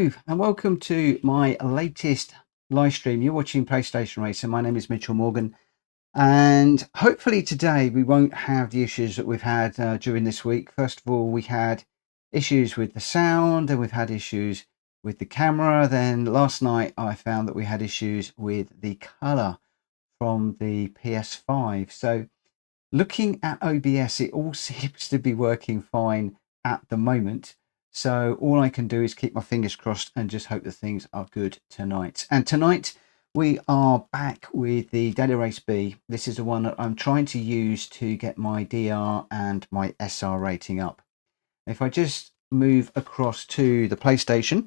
Hello and welcome to my latest live stream. You're watching PlayStation Racer. My name is Mitchell Morgan, and hopefully today we won't have the issues that we've had during this week. First of all, we had issues with the sound, and we've had issues with the camera. Then last night I found that we had issues with the color from the PS5. So looking at OBS, it all seems to be working fine at the moment. So all I can do is keep my fingers crossed and just hope that things are good tonight. And tonight we are back with the Daily Race B. This is the one that I'm trying to use to get my DR and my SR rating up. If I just move across to the PlayStation,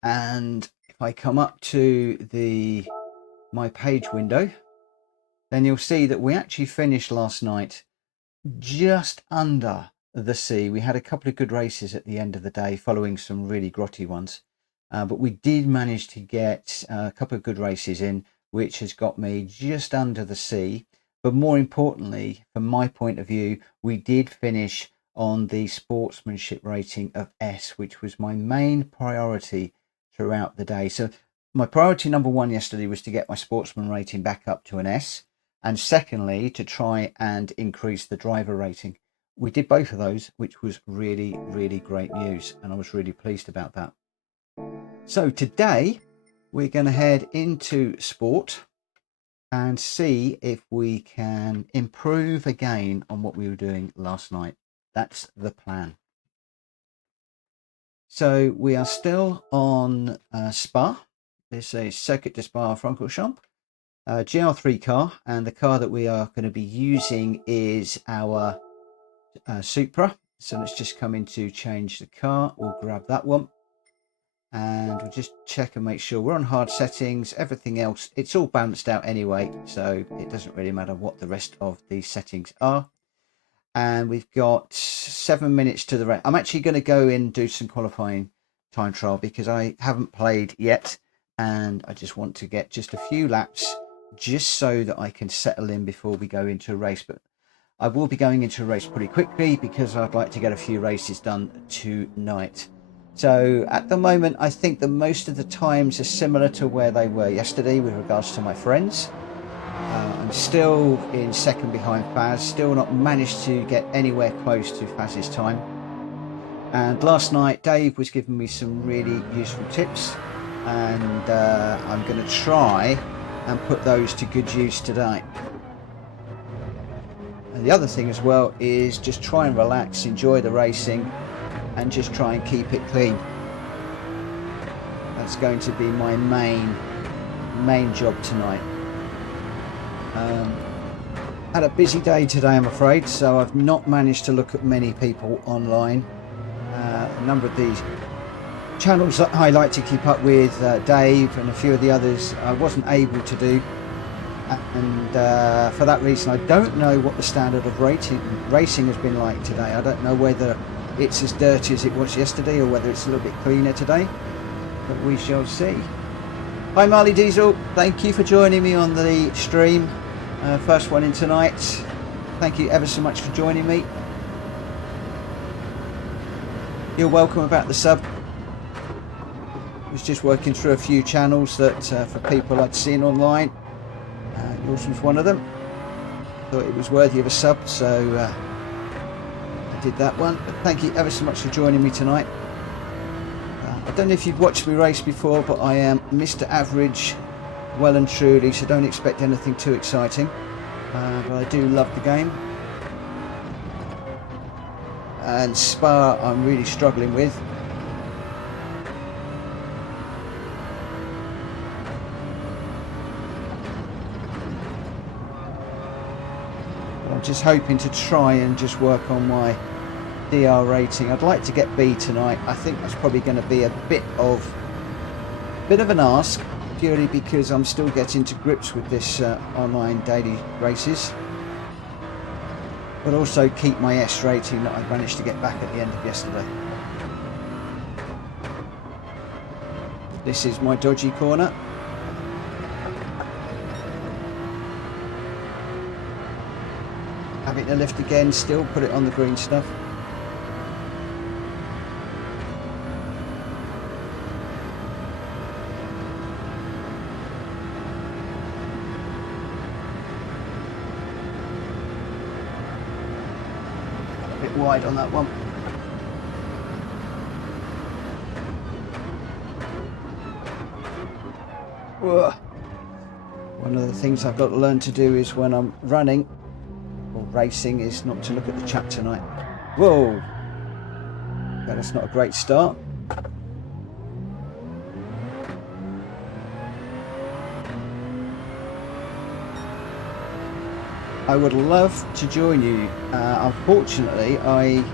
and if I come up to my page window, then you'll see that we actually finished last night just under the C. We had a couple of good races at the end of the day following some really grotty ones, but we did manage to get a couple of good races in, which has got me just under the C. But more importantly, from my point of view, we did finish on the sportsmanship rating of S, which was my main priority throughout the day. So my priority number one yesterday was to get my sportsman rating back up to an S, and secondly to try and increase the driver rating. We did both of those, which was really, really great news, and I was really pleased about that. So today we're going to head into sport and see if we can improve again on what we were doing last night. That's the plan. So we are still on Spa. This is Circuit de Spa Francorchamps. GR3 car, and the car that we are going to be using is our Supra. So let's just come in to change the car. We'll grab that one and we'll just check and make sure we're on hard settings. Everything else, it's all balanced out anyway, so it doesn't really matter what the rest of the settings are. And we've got 7 minutes to the race. I'm actually going to go in and do some qualifying time trial because I haven't played yet, and I just want to get just a few laps just so that I can settle in before we go into a race. But I will be going into a race pretty quickly because I'd like to get a few races done tonight. So at the moment, I think that most of the times are similar to where they were yesterday with regards to my friends. I'm still in second behind Faz, still not managed to get anywhere close to Faz's time. And last night, Dave was giving me some really useful tips, and I'm going to try and put those to good use today. And the other thing as well is just try and relax, enjoy the racing, and just try and keep it clean. That's going to be my main job tonight. Had a busy day today, I'm afraid, so I've not managed to look at many people online. A number of these channels that I like to keep up with, Dave and a few of the others, I wasn't able to do, and for that reason I don't know what the standard of racing has been like today. I don't know whether it's as dirty as it was yesterday or whether it's a little bit cleaner today, but we shall see. Hi Marley Diesel, thank you for joining me on the stream, first one in tonight. Thank you ever so much for joining me. You're welcome about the sub. Was just working through a few channels that for people I'd seen online. Yours was one of them. Thought it was worthy of a sub, so I did that one. But thank you ever so much for joining me tonight. I don't know if you've watched me race before, but I am Mr. Average, well and truly, so don't expect anything too exciting. But I do love the game. And Spa I'm really struggling with. I'm just hoping to try and just work on my DR rating. I'd like to get B tonight. I think that's probably going to be a bit of an ask, purely because I'm still getting to grips with this online daily races, but also keep my S rating that I managed to get back at the end of yesterday. This is my dodgy corner. Having to lift again, still put it on the green stuff. wide on that one. Whoa. One of the things I've got to learn to do is when I'm running or racing is not to look at the chat tonight. Whoa. Okay, that's not a great start. I would love to join you. Unfortunately, I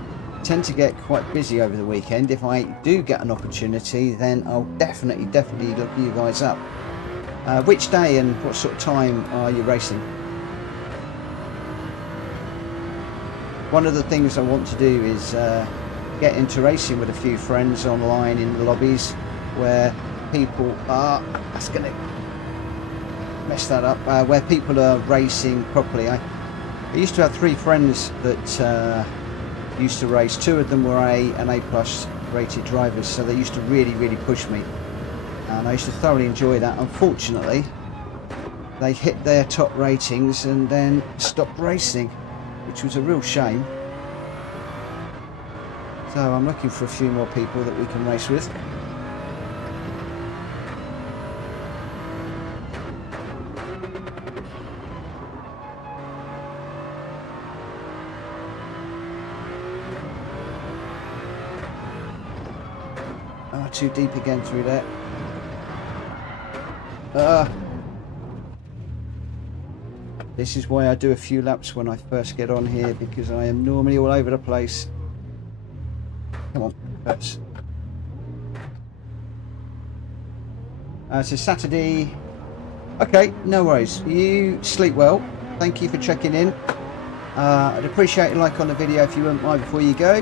tend to get quite busy over the weekend. If I do get an opportunity, then I'll definitely look you guys up. Which day and what sort of time are you racing? One of the things I want to do is get into racing with a few friends online in the lobbies where people are... That's going to mess that up. Where people are racing properly. I used to have 3 friends that used to race. 2 of them were an A+ rated drivers, so they used to really push me, and I used to thoroughly enjoy that. Unfortunately, they hit their top ratings and then stopped racing, which was a real shame. So I'm looking for a few more people that we can race with. Too deep again through there. This is why I do a few laps when I first get on here, because I am normally all over the place. Come on, that's it's a Saturday. Okay, no worries. You sleep well. Thank you for checking in. I'd appreciate a like on the video if you wouldn't mind before you go,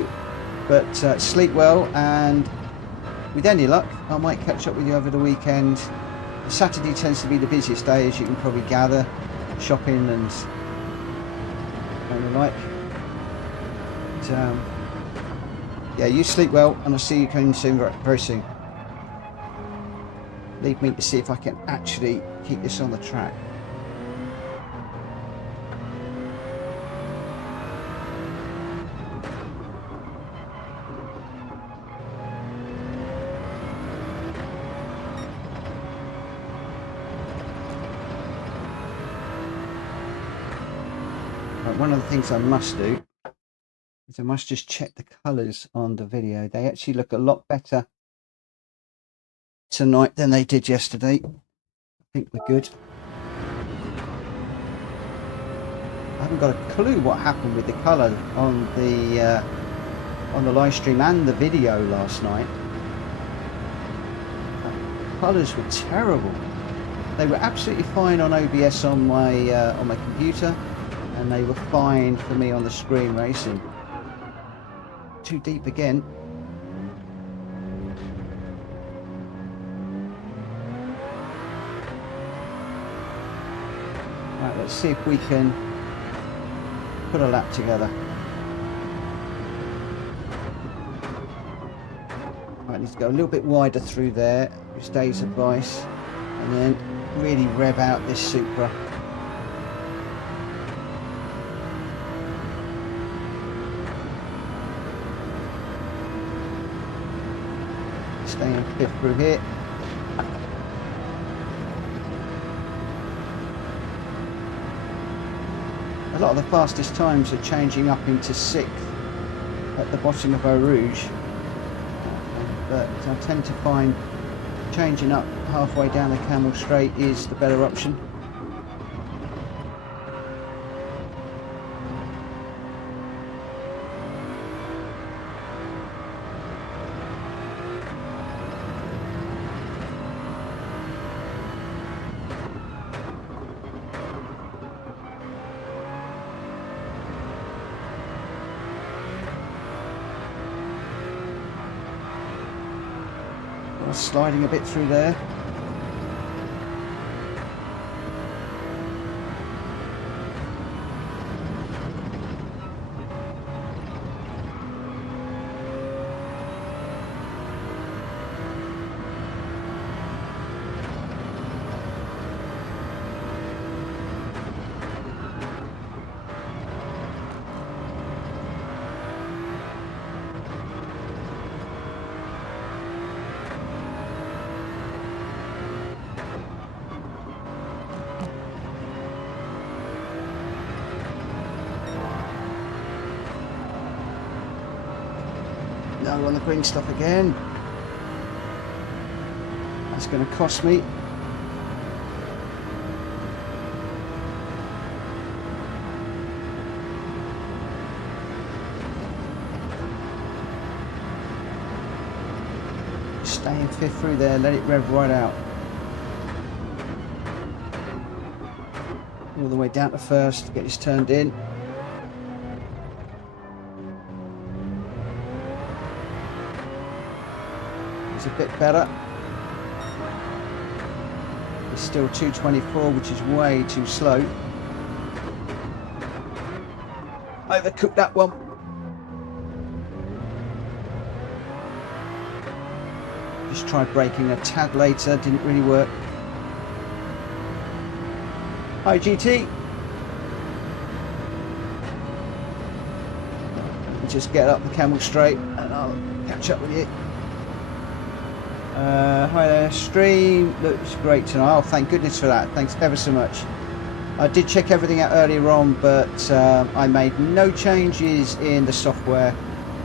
but sleep well, and with any luck, I might catch up with you over the weekend. Saturday tends to be the busiest day, as you can probably gather, shopping and the like. But, yeah, you sleep well, and I'll see you coming soon, very soon. Leave me to see if I can actually keep this on the track. One of the things I must do is I must just check the colours on the video. They actually look a lot better tonight than they did yesterday. I think we're good. I haven't got a clue what happened with the colour on the live stream and the video last night. The colours were terrible. They were absolutely fine on OBS on my computer, and they were fine for me on the screen racing. Too deep again. Right, let's see if we can put a lap together. Right, need to go a little bit wider through there, just Dave's advice, and then really rev out this Supra. Staying fifth through here. A lot of the fastest times are changing up into 6th at the bottom of Eau Rouge, but I tend to find changing up halfway down the Camel Straight is the better option. Sliding a bit through there. go on the green stuff again. That's going to cost me. Stay in fifth through there, let it rev right out. All the way down to first to get this turned in. It's a bit better. It's still 224, which is way too slow. Overcooked that one. Just tried braking a tad later, didn't really work. Hi GT. Just get up the camel straight and I'll catch up with you. Hi there, stream looks great tonight. Oh, thank goodness for that. Thanks ever so much. I did check everything out earlier on, but I made no changes in the software,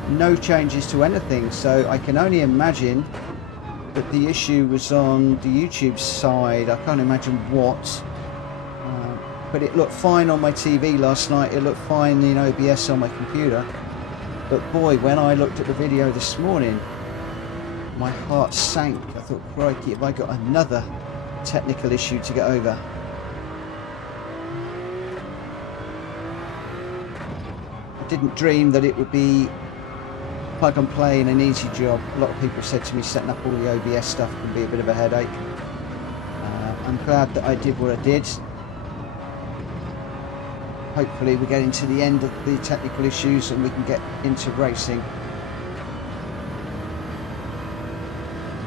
no changes to anything, so I can only imagine that the issue was on the YouTube side. I can't imagine what, but it looked fine on my TV last night. It looked fine in OBS on my computer, but boy, when I looked at the video this morning, my heart sank. I thought, crikey, have I got another technical issue to get over? I didn't dream that it would be plug and play and an easy job. A lot of people said to me setting up all the OBS stuff can be a bit of a headache. I'm glad that I did what I did. Hopefully we get into the end of the technical issues and we can get into racing.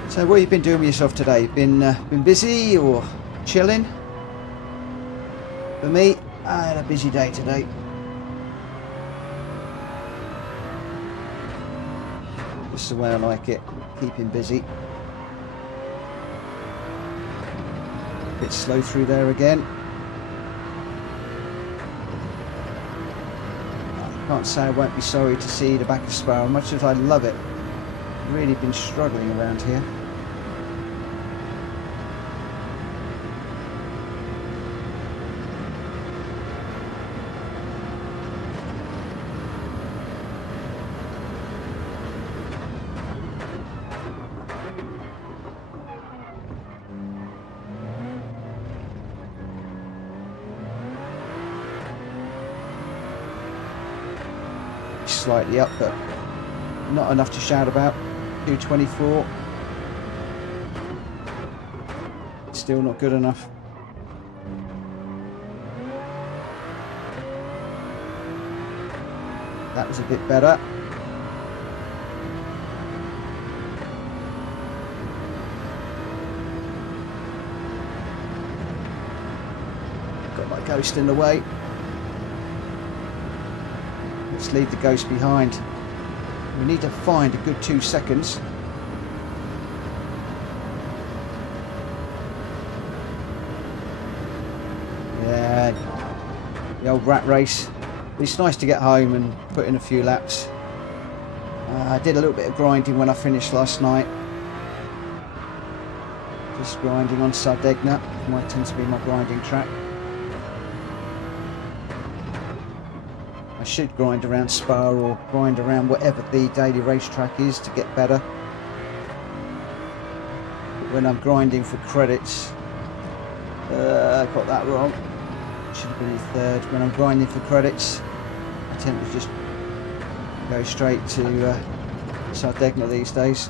So what have you been doing with yourself today? Been busy or chilling? For me, I had a busy day today. Just the way I like it, keeping busy. A bit slow through there again. I can't say I won't be sorry to see the back of Spa, much as I love it. I've really been struggling around here. Slightly up, but not enough to shout about. 224. Still not good enough. That was a bit better. Got my ghost in the way. Let's leave the ghost behind. We need to find a good 2 seconds. Yeah, the old rat race. It's nice to get home and put in a few laps. I did a little bit of grinding when I finished last night. Just grinding on Sardegna. Might tend to be my grinding track. I should grind around Spa or grind around whatever the daily racetrack is to get better. But when I'm grinding for credits, I got that wrong. Should have been in third. When I'm grinding for credits, I tend to just go straight to Sardegna these days.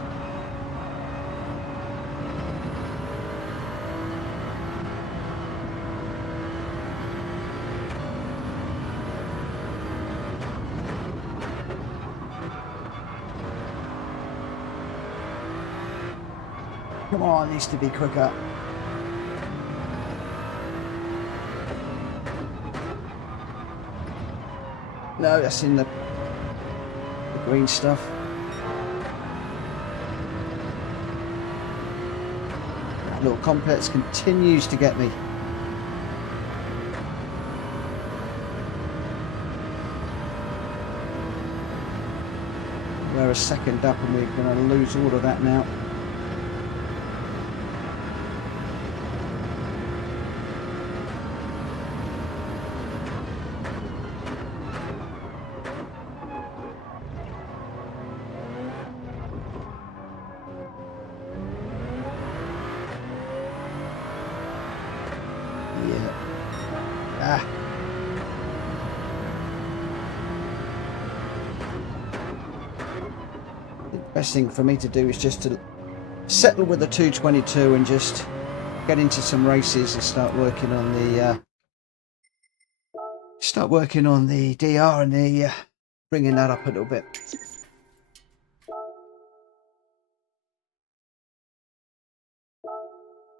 Come on, needs to be quicker. No, that's in the green stuff. That little complex continues to get me. we're a second up and we're going to lose all of that now. Best thing for me to do is just to settle with the 222 and just get into some races and start working on the DR and the bringing that up a little bit.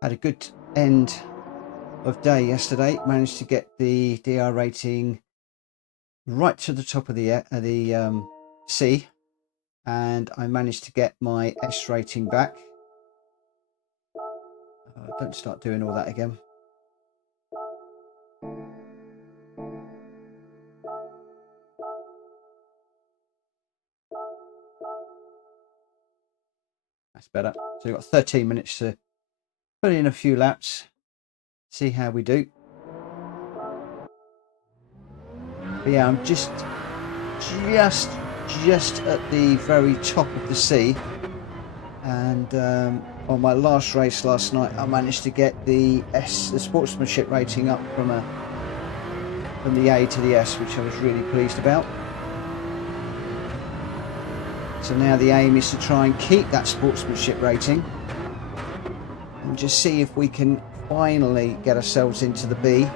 Had a good end of day yesterday. Managed to get the DR rating right to the top of the C. And I managed to get my S rating back. Don't start doing all that again. That's better. So we've got 13 minutes to put in a few laps, see how we do. But yeah, I'm just at the very top of the C, and on my last race last night I managed to get the sportsmanship rating up from the A to the S, which I was really pleased about. So now the aim is to try and keep that sportsmanship rating and just see if we can finally get ourselves into the B.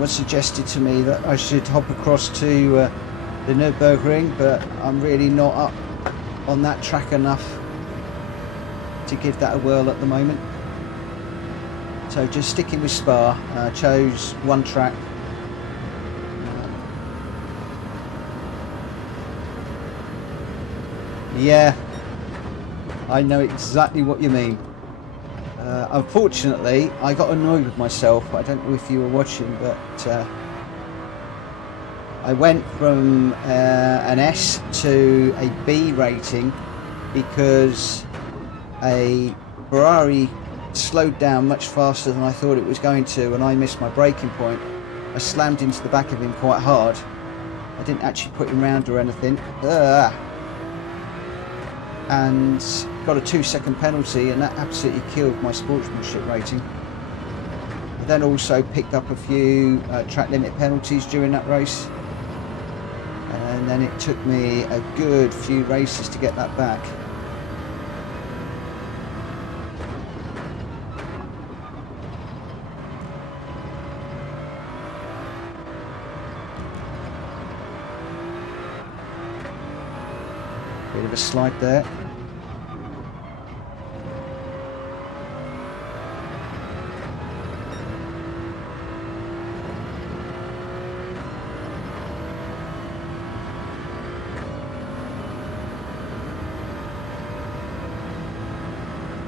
Was suggested to me that I should hop across to the Nürburgring, but I'm really not up on that track enough to give that a whirl at the moment. So just sticking with Spa, chose one track. Yeah, I know exactly what you mean. Unfortunately, I got annoyed with myself. I don't know if you were watching, but I went from an S to a B rating because a Ferrari slowed down much faster than I thought it was going to, and I missed my braking point. I slammed into the back of him quite hard. I didn't actually put him round or anything. And got a 2-second penalty, and that absolutely killed my sportsmanship rating. I then also picked up a few track limit penalties during that race, and then it took me a good few races to get that back. Bit of a slide there.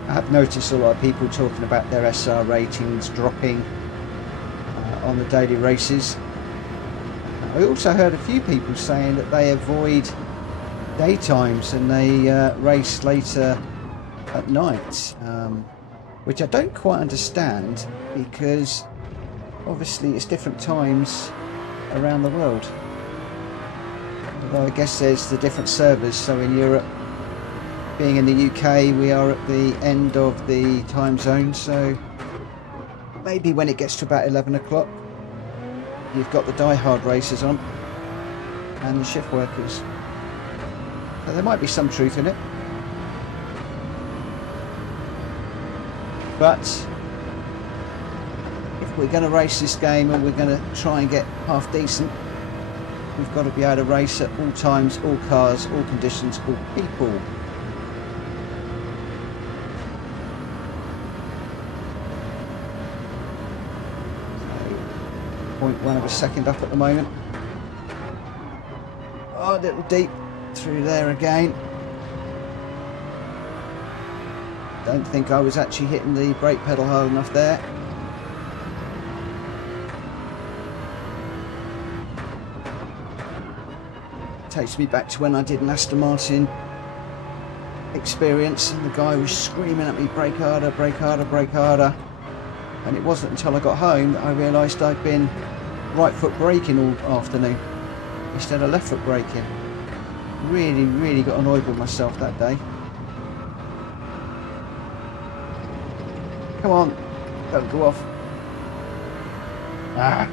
I've noticed a lot of people talking about their SR ratings dropping on the daily races. I also heard a few people saying that they avoid daytimes and they race later at night, which I don't quite understand, because obviously it's different times around the world. Although I guess there's the different servers, so in Europe, being in the UK, we are at the end of the time zone, so maybe when it gets to about 11 o'clock you've got the die-hard racers on and the shift workers. So there might be some truth in it, but if we're going to race this game and we're going to try and get half decent, we've got to be able to race at all times, all cars, all conditions, all people. 0.1 of a second up at the moment. Oh, a little deep through there again. Don't think I was actually hitting the brake pedal hard enough there. Takes me back to when I did an Aston Martin experience, and the guy was screaming at me, brake harder, brake harder, brake harder. And it wasn't until I got home that I realised I'd been right foot braking all afternoon instead of left foot braking. Really got annoyed with myself that day. Come on, don't go off. Ah.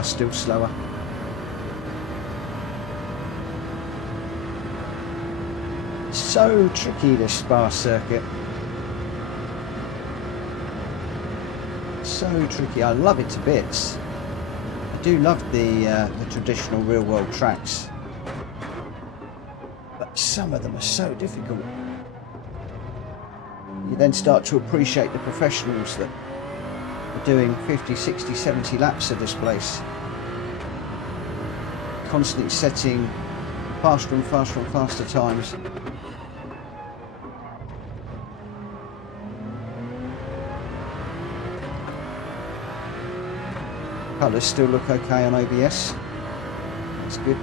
Still slower. So tricky, this Spa circuit. So tricky. I love it to bits. I do love the traditional real world tracks, but some of them are so difficult. You then start to appreciate the professionals that doing 50, 60, 70 laps of this place, constantly setting faster and faster and faster times. Colours still look okay on OBS. That's good.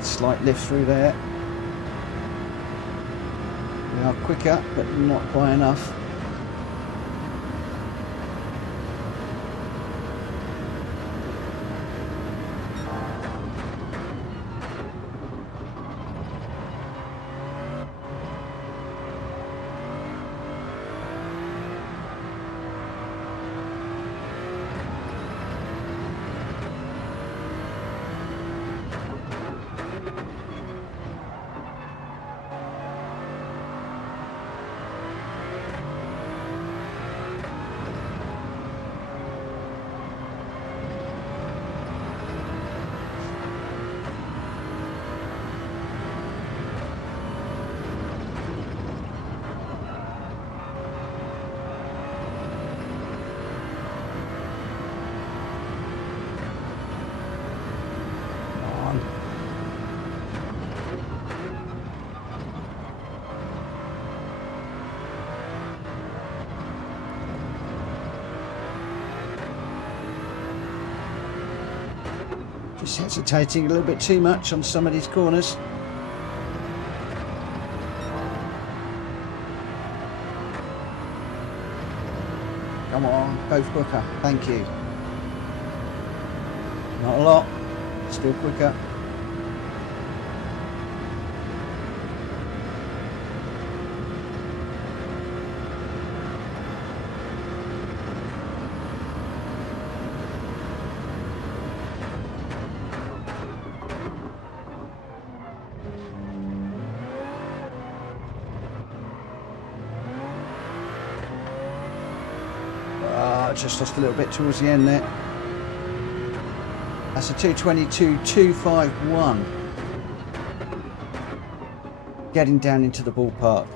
Slight lift through there. We are quicker, but not quite enough. Just hesitating a little bit too much on some of these corners. Come on, go quicker, thank you. Not a lot, still quicker. Just lost a little bit towards the end there. That's a 222.251. Getting down into the ballpark.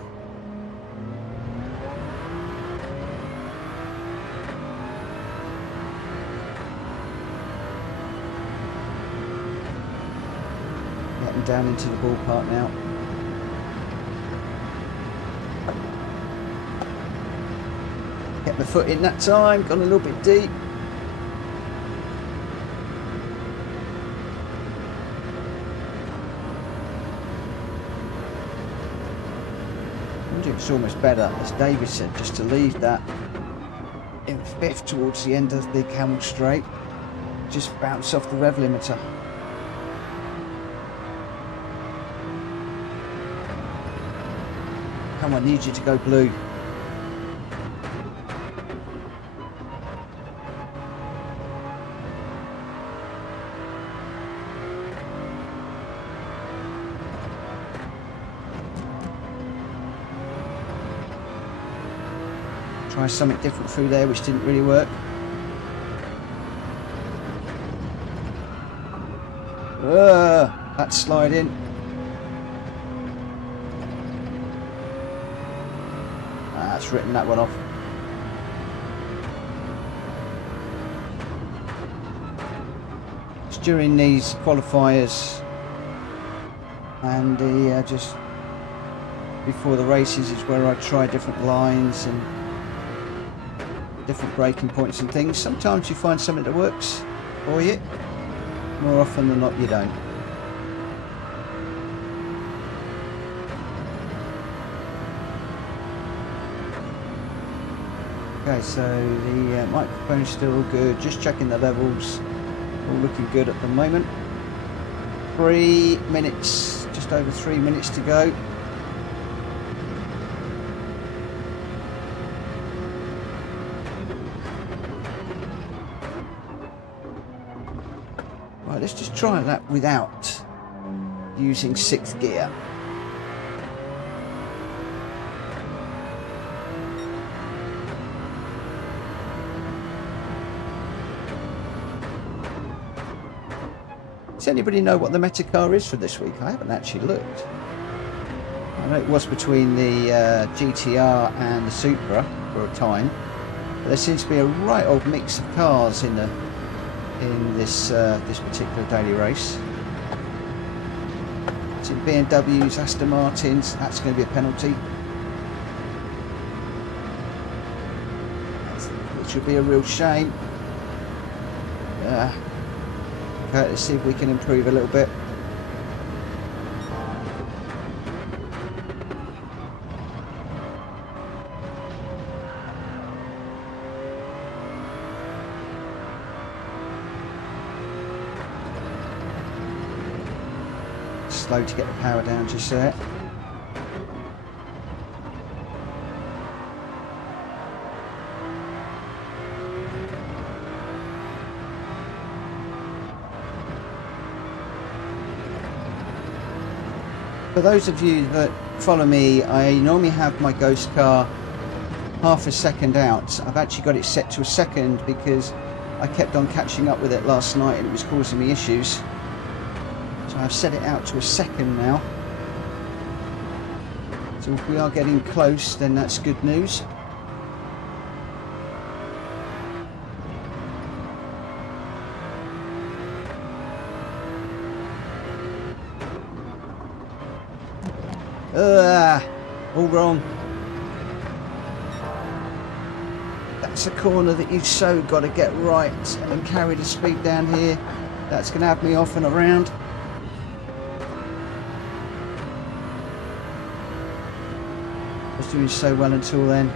Getting down into the ballpark now. Get my foot in that time, gone a little bit deep. I wonder if it's almost better, as David said, just to leave that in fifth towards the end of the Camel Straight. Just bounce off the rev limiter. Come on, I need you to go blue. Try something different through there, which didn't really work. That's sliding. That's written that one off. It's during these qualifiers and just before the races is where I try different lines and different braking points and things. Sometimes you find something that works for you. More often than not, you don't. Okay, so the microphone is still good. Just checking the levels. All looking good at the moment. 3 minutes, just over 3 minutes to go. Right, let's just try that without using 6th gear. Does anybody know what the meta car is for this week? I haven't actually looked. I know it was between the GTR and the Supra for a time, but there seems to be a right old mix of cars in this this particular daily race. It's in BMWs, Aston Martins. That's going to be a penalty, which would be a real shame. Okay, let's see if we can improve a little bit. Slow to get the power down just there. For those of you that follow me, I normally have my ghost car half a second out. I've actually got it set to a second because I kept on catching up with it last night and it was causing me issues. So I've set it out to a second now. So if we are getting close, then that's good news. All wrong. That's a corner that you've so got to get right and carry the speed down here. That's going to have me off and around. I was doing so well until then.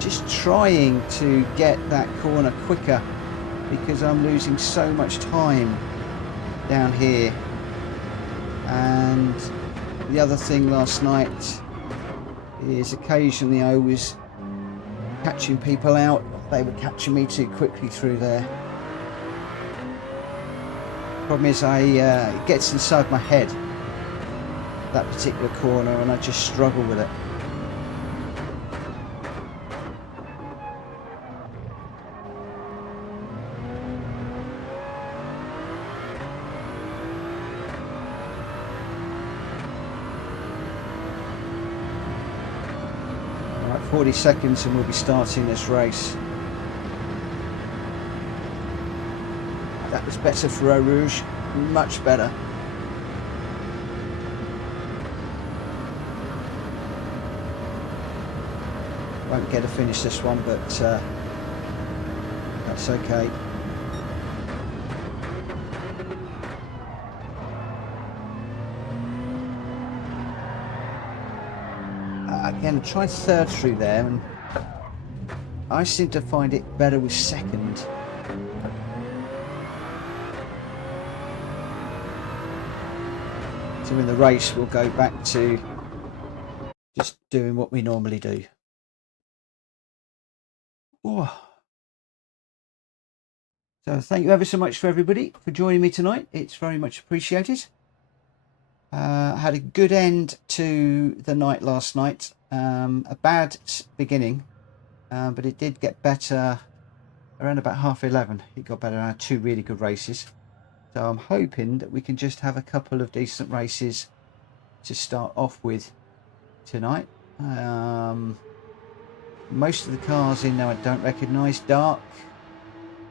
Just trying to get that corner quicker because I'm losing so much time down here. And the other thing last night is occasionally I was catching people out. They were catching me too quickly through there. Problem is it gets inside my head, that particular corner, and I just struggle with it. All right, 40 seconds and we'll be starting this race. That was better for Eau Rouge, much better. Won't get to finish this one, but that's okay. Again, I tried third through there, and I seem to find it better with second. So in the race, we'll go back to just doing what we normally do. Oh. So thank you ever so much for everybody for joining me tonight. It's very much appreciated. Had a good end to the night last night. A bad beginning but it did get better around about 11:30. It got better. I had 2 really good races, so I'm hoping that we can just have a couple of decent races to start off with tonight. Most of the cars in there I don't recognise. Dark,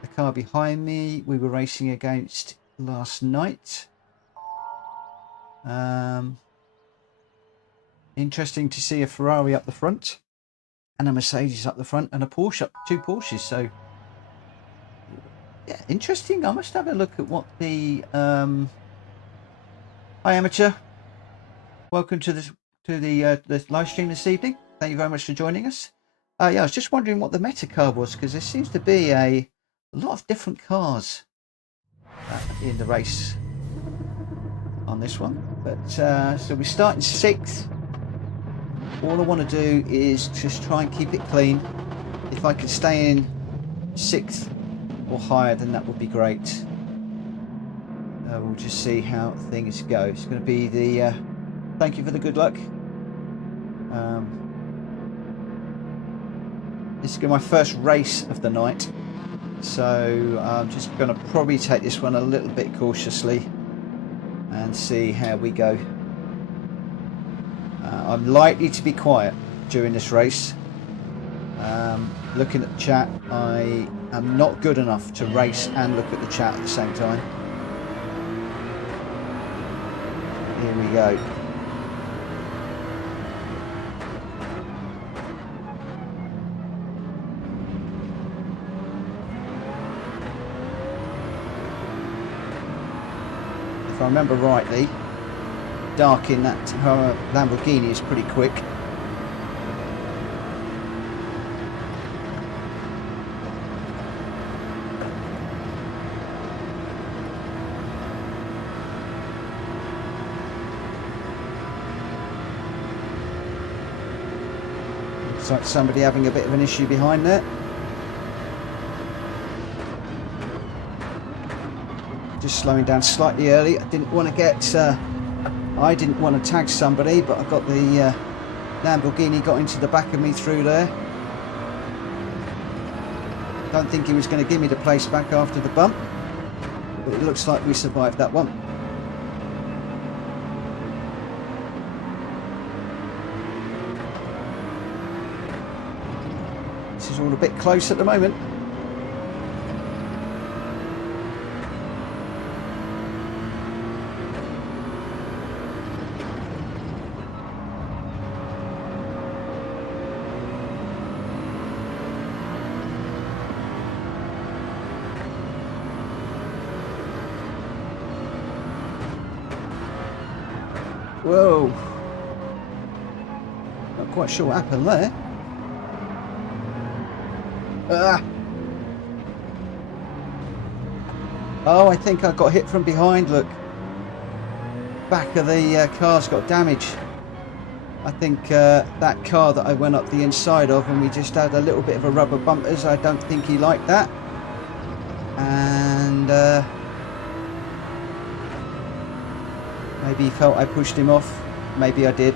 the car behind me, we were racing against last night. Interesting to see a Ferrari up the front and a Mercedes up the front and a Porsche, 2 Porsches. So yeah, interesting. I must have a look at what the hi amateur. Welcome to the live stream this evening. Thank you very much for joining us. Yeah, I was just wondering what the meta car was, because there seems to be a lot of different cars in the race on this one. But so we start in 6th. All I want to do is just try and keep it clean. If I could stay in 6th or higher, then that would be great. We'll just see how things go. It's going to be the thank you for the good luck. This is going to be my first race of the night, so I'm just going to probably take this one a little bit cautiously and see how we go. I'm likely to be quiet during this race. Looking at the chat, I am not good enough to race and look at the chat at the same time. Here we go. If I remember rightly, Dark in that Lamborghini is pretty quick. Looks like somebody having a bit of an issue behind there. Just slowing down slightly early. I didn't want to get I didn't want to tag somebody, but I got the Lamborghini got into the back of me through there. Don't think he was going to give me the place back after the bump, but it looks like we survived that one. This is all a bit close at the moment. Whoa, not quite sure what happened there. Oh, I think I got hit from behind. Look, back of the car's got damage. I think that car that I went up the inside of, and we just had a little bit of a rubber bumpers. I don't think he liked that, and maybe he felt I pushed him off. Maybe I did.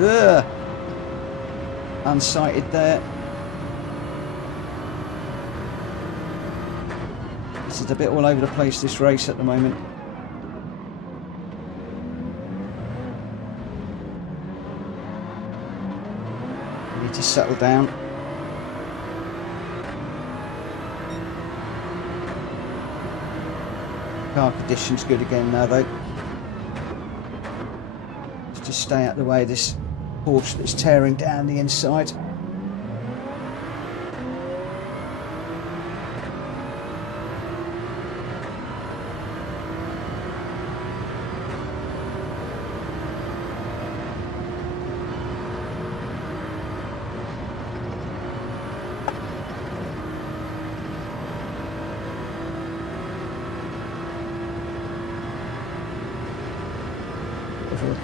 Ugh. Unsighted there. This is a bit all over the place, this race at the moment. Need to settle down. Car condition's good again now though. Let's just stay out of the way of this Porsche that's tearing down the inside.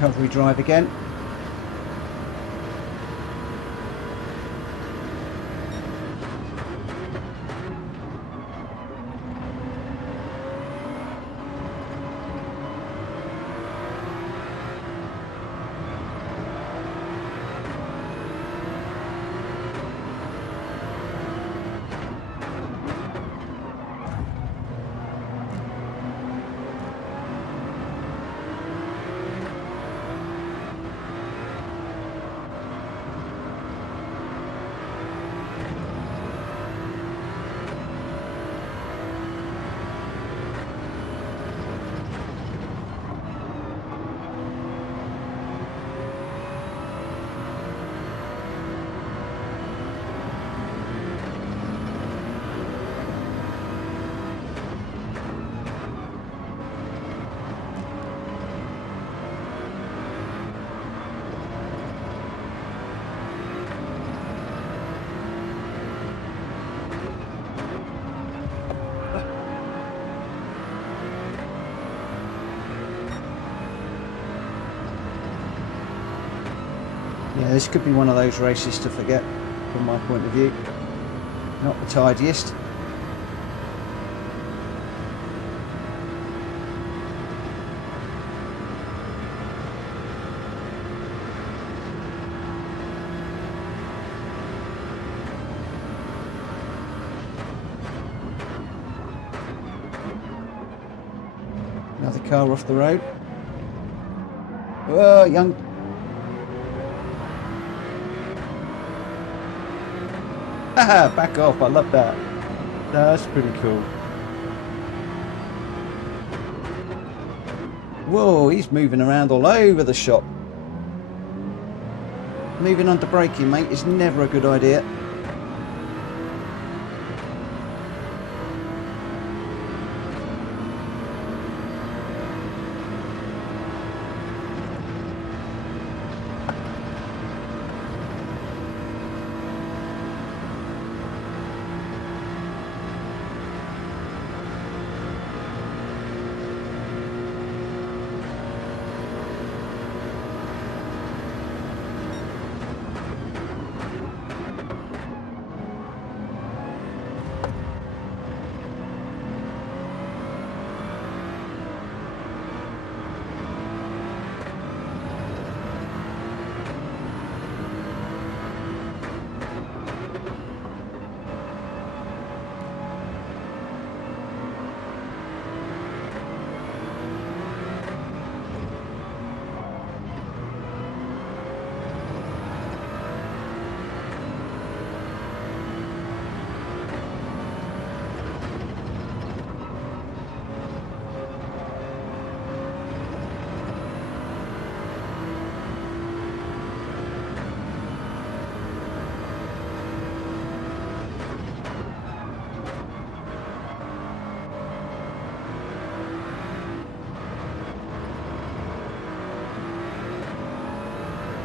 Recovery drive again. Yeah, this could be one of those races to forget from my point of view. Not the tidiest. Another car off the road. Oh, young. Haha, back off. I love that. That's pretty cool. Whoa, he's moving around all over the shop. Moving under braking, mate, is never a good idea.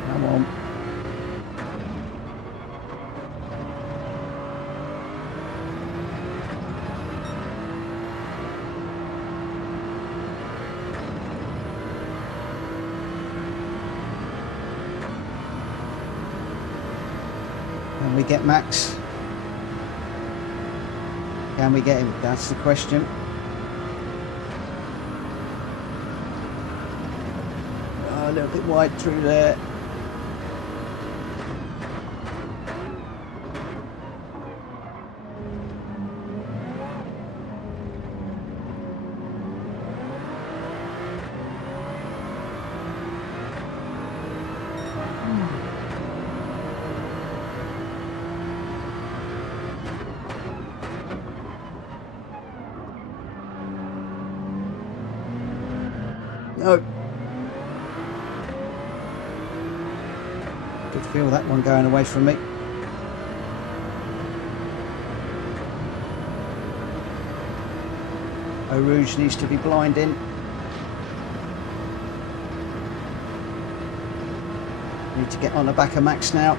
Come on. Can we get Max? Can we get him? That's the question. Oh, a little bit wide through there. No. Could feel that one going away from me. Eau Rouge needs to be blinding. Need to get on the back of Max now.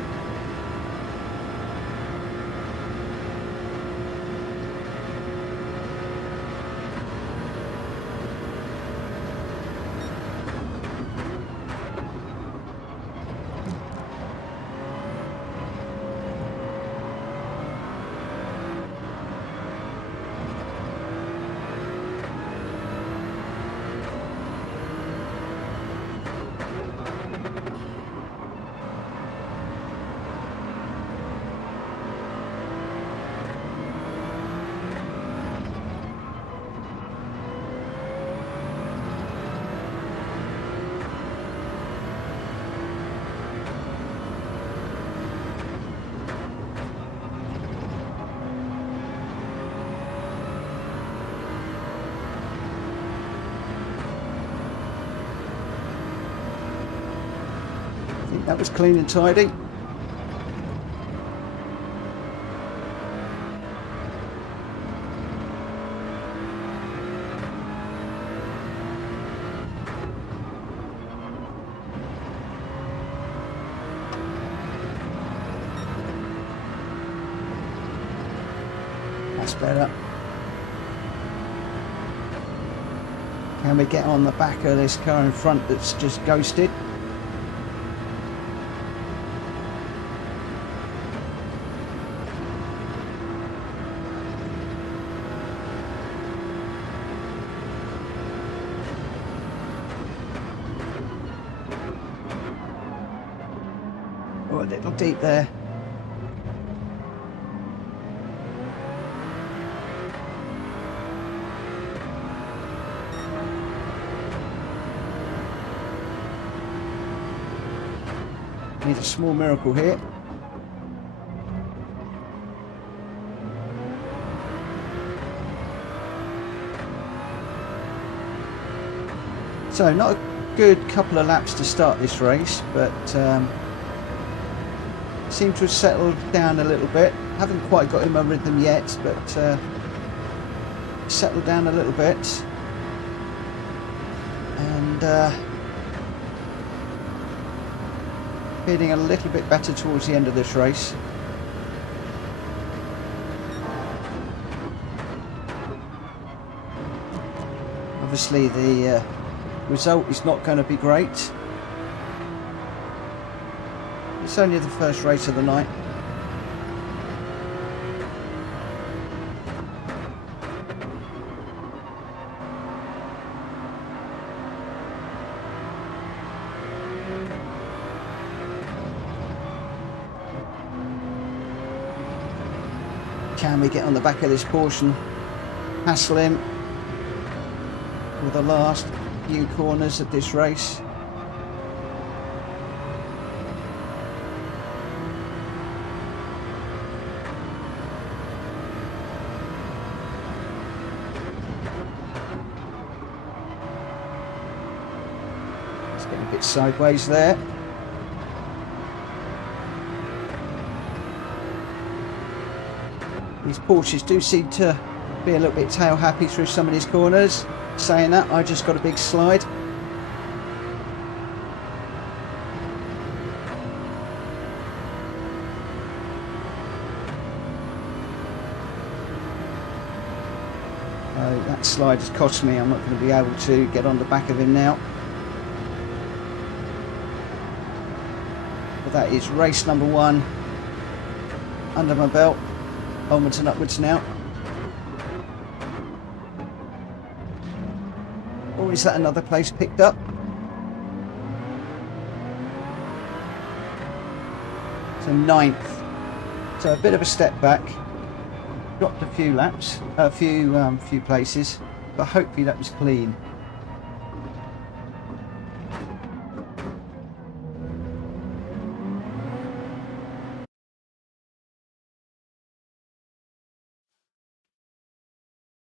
I think that was clean and tidy. That's better. Can we get on the back of this car in front that's just ghosted? Oh, a little deep there. Need a small miracle here. So not a good couple of laps to start this race, but seem to have settled down a little bit. Haven't quite got in my rhythm yet, but settled down a little bit. And feeling a little bit better towards the end of this race. Obviously the result is not going to be great. It's only the first race of the night. Can we get on the back of this portion, hassle him with the last few corners of this race? It's getting a bit sideways there. These Porsches do seem to be a little bit tail happy through some of these corners. Saying that, I just got a big slide. That slide has cost me. I'm not going to be able to get on the back of him now. But that is race number 1 under my belt. Onwards and upwards now. Or is that another place picked up? So 9th. So a bit of a step back. Dropped a few laps, a few places, but hopefully that was clean.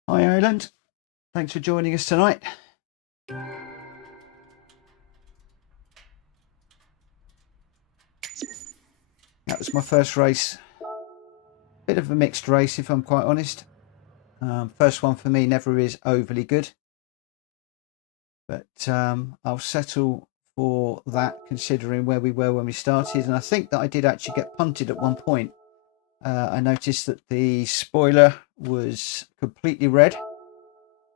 Hi Ireland, thanks for joining us tonight. That was my first race. Bit of a mixed race if I'm quite honest. First one for me never is overly good. But I'll settle for that considering where we were when we started. And I think that I did actually get punted at one point. I noticed that the spoiler was completely red.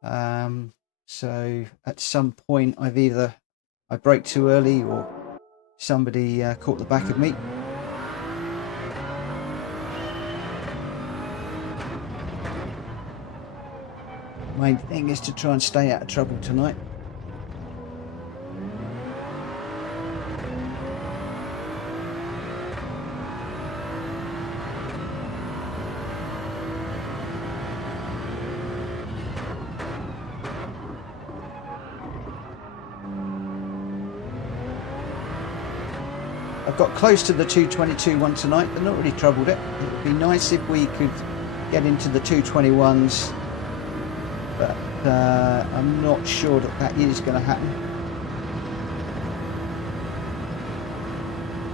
So at some point I braked too early or somebody caught the back of me. Main thing is to try and stay out of trouble tonight. I've got close to the 222 one tonight, but not really troubled it. It would be nice if we could get into the 221s, but I'm not sure that that is going to happen.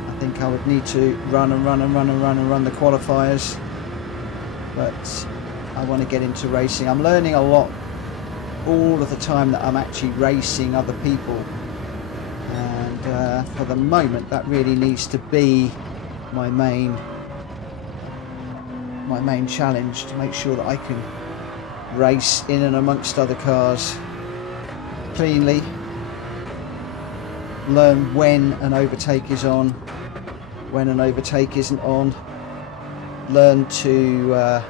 I think I would need to run the qualifiers, but I want to get into racing. I'm learning a lot all of the time that I'm actually racing other people. And for the moment that really needs to be my main challenge, to make sure that I can race in and amongst other cars cleanly, learn when an overtake is on, when an overtake isn't on, learn to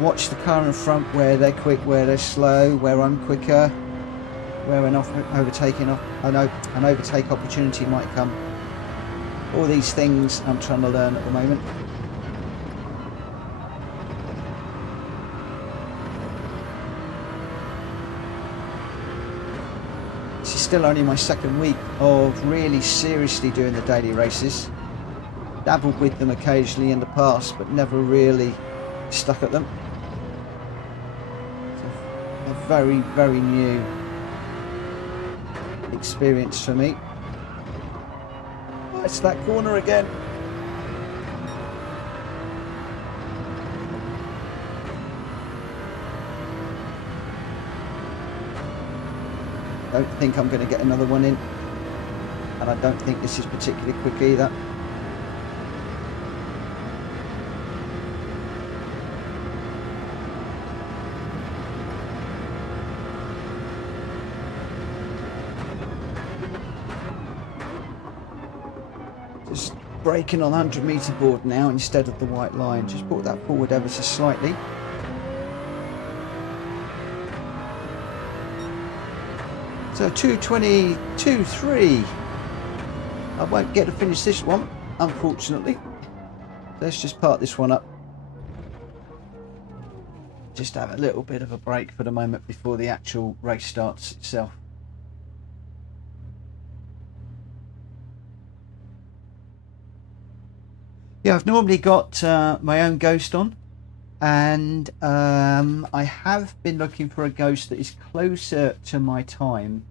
watch the car in front, where they're quick, where they're slow, where I'm quicker, where an overtake opportunity might come. All these things I'm trying to learn at the moment. This is still only my second week of really seriously doing the daily races. Dabbled with them occasionally in the past, but never really stuck at them. It's a very, very new experience for me. Oh, it's that corner again. Don't think I'm going to get another one in, and I don't think this is particularly quick either. Just braking on 100-meter board now instead of the white line. Just brought that forward ever so slightly. So 2:22.3. I won't get to finish this one, unfortunately. Let's just park this one up. Just have a little bit of a break for the moment before the actual race starts itself. Yeah, I've normally got my own Ghost on, and I have been looking for a Ghost that is closer to my time,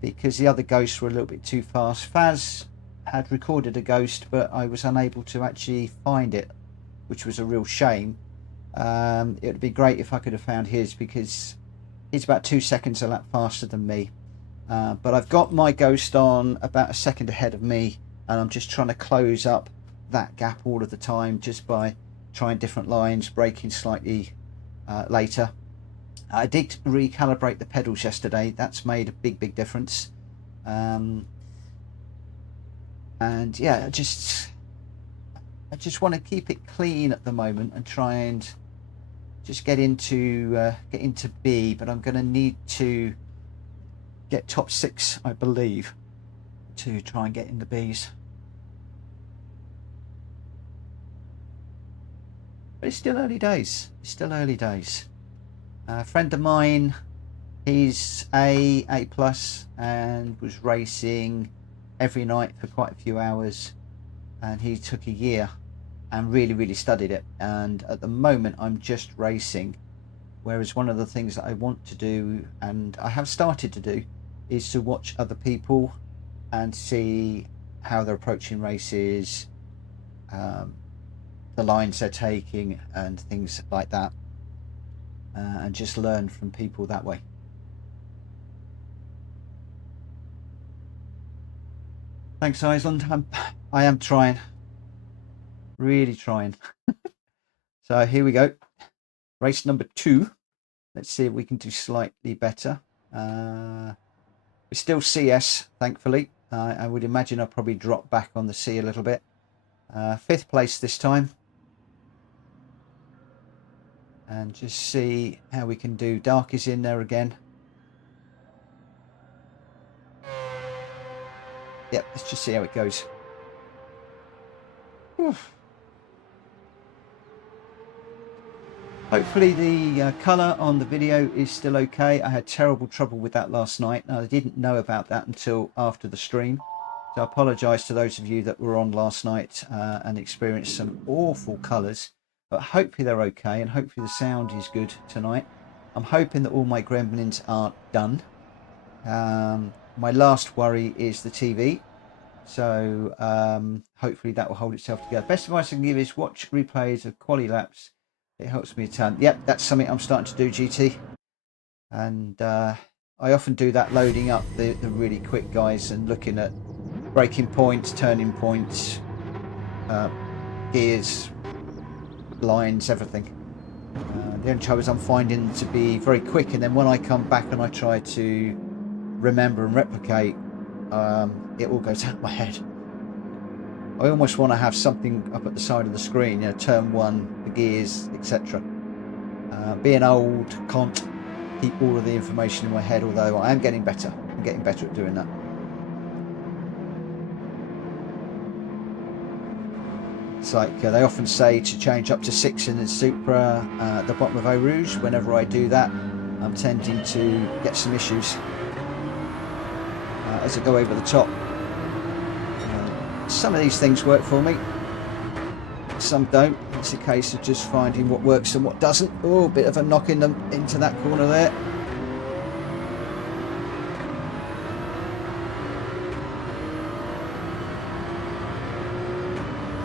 because the other Ghosts were a little bit too fast. Faz had recorded a Ghost, but I was unable to actually find it, which was a real shame. It would be great if I could have found his, because he's about 2 seconds a lap faster than me. But I've got my Ghost on about a second ahead of me, and I'm just trying to close up that gap all of the time, just by trying different lines, braking slightly later. I did recalibrate the pedals yesterday. That's made a big difference. And yeah, I just want to keep it clean at the moment and try and just get into B, but I'm going to need to get top 6, I believe, to try and get in the Bs. But it's still early days. It's still early days. A friend of mine, he's A plus, and was racing every night for quite a few hours, and he took a year and really studied it. And at the moment I'm just racing, whereas one of the things that I want to do, and I have started to do, is to watch other people and see how they're approaching races, the lines they're taking and things like that, and just learn from people that way. Thanks, Iceland. I am trying, really trying. So here we go, race number 2. Let's see if we can do slightly better. We're still CS, thankfully. I would imagine I'll probably drop back on the C a little bit. 5th place this time. And just see how we can do. Dark is in there again. Yep, let's just see how it goes. Oof. Hopefully the colour on the video is still okay. I had terrible trouble with that last night. I didn't know about that until after the stream. So I apologise to those of you that were on last night and experienced some awful colours. But hopefully they're okay, and hopefully the sound is good tonight. I'm hoping that all my gremlins are done. My last worry is the TV. So hopefully that will hold itself together. Best advice I can give is watch replays of quali laps. It helps me a ton. Yep, that's something I'm starting to do, GT. And I often do that, loading up the really quick guys and looking at braking points, turning points, gears, lines, everything. The only trouble is I'm finding to be very quick, and then when I come back and I try to remember and replicate, it all goes out of my head. I almost want to have something up at the side of the screen, you know, turn 1, the gears, etc. Being old, can't keep all of the information in my head, although I am getting better. I'm getting better at doing that. It's like they often say to change up to 6 in the Supra at the bottom of Eau Rouge. Whenever I do that, I'm tending to get some issues as I go over the top. Some of these things work for me, some don't. It's a case of just finding what works and what doesn't. Oh, a bit of a knock in them into that corner there.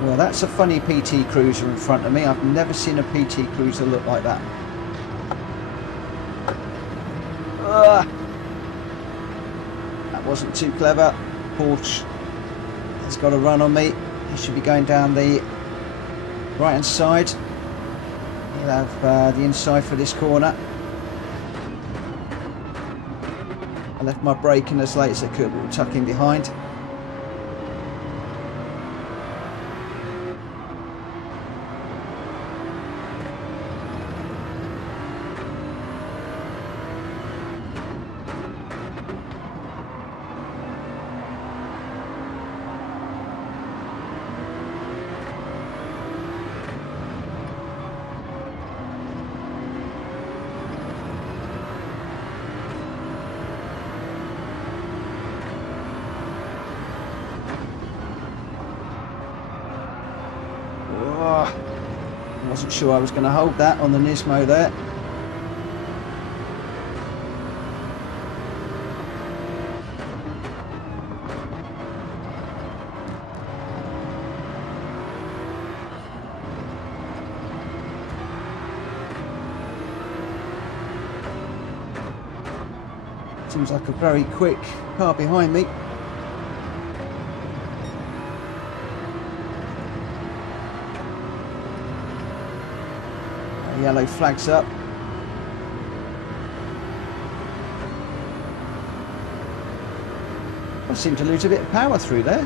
Well, that's a funny PT Cruiser in front of me. I've never seen a PT Cruiser look like that. That wasn't too clever. Porsche has got a run on me. He should be going down the right hand side. He'll have the inside for this corner. I left my brake in as late as I could, but we'll tuck in behind. Wasn't sure I was going to hold that on the Nismo there. Seems like a very quick car behind me. Yellow flags up. I seem to lose a bit of power through there.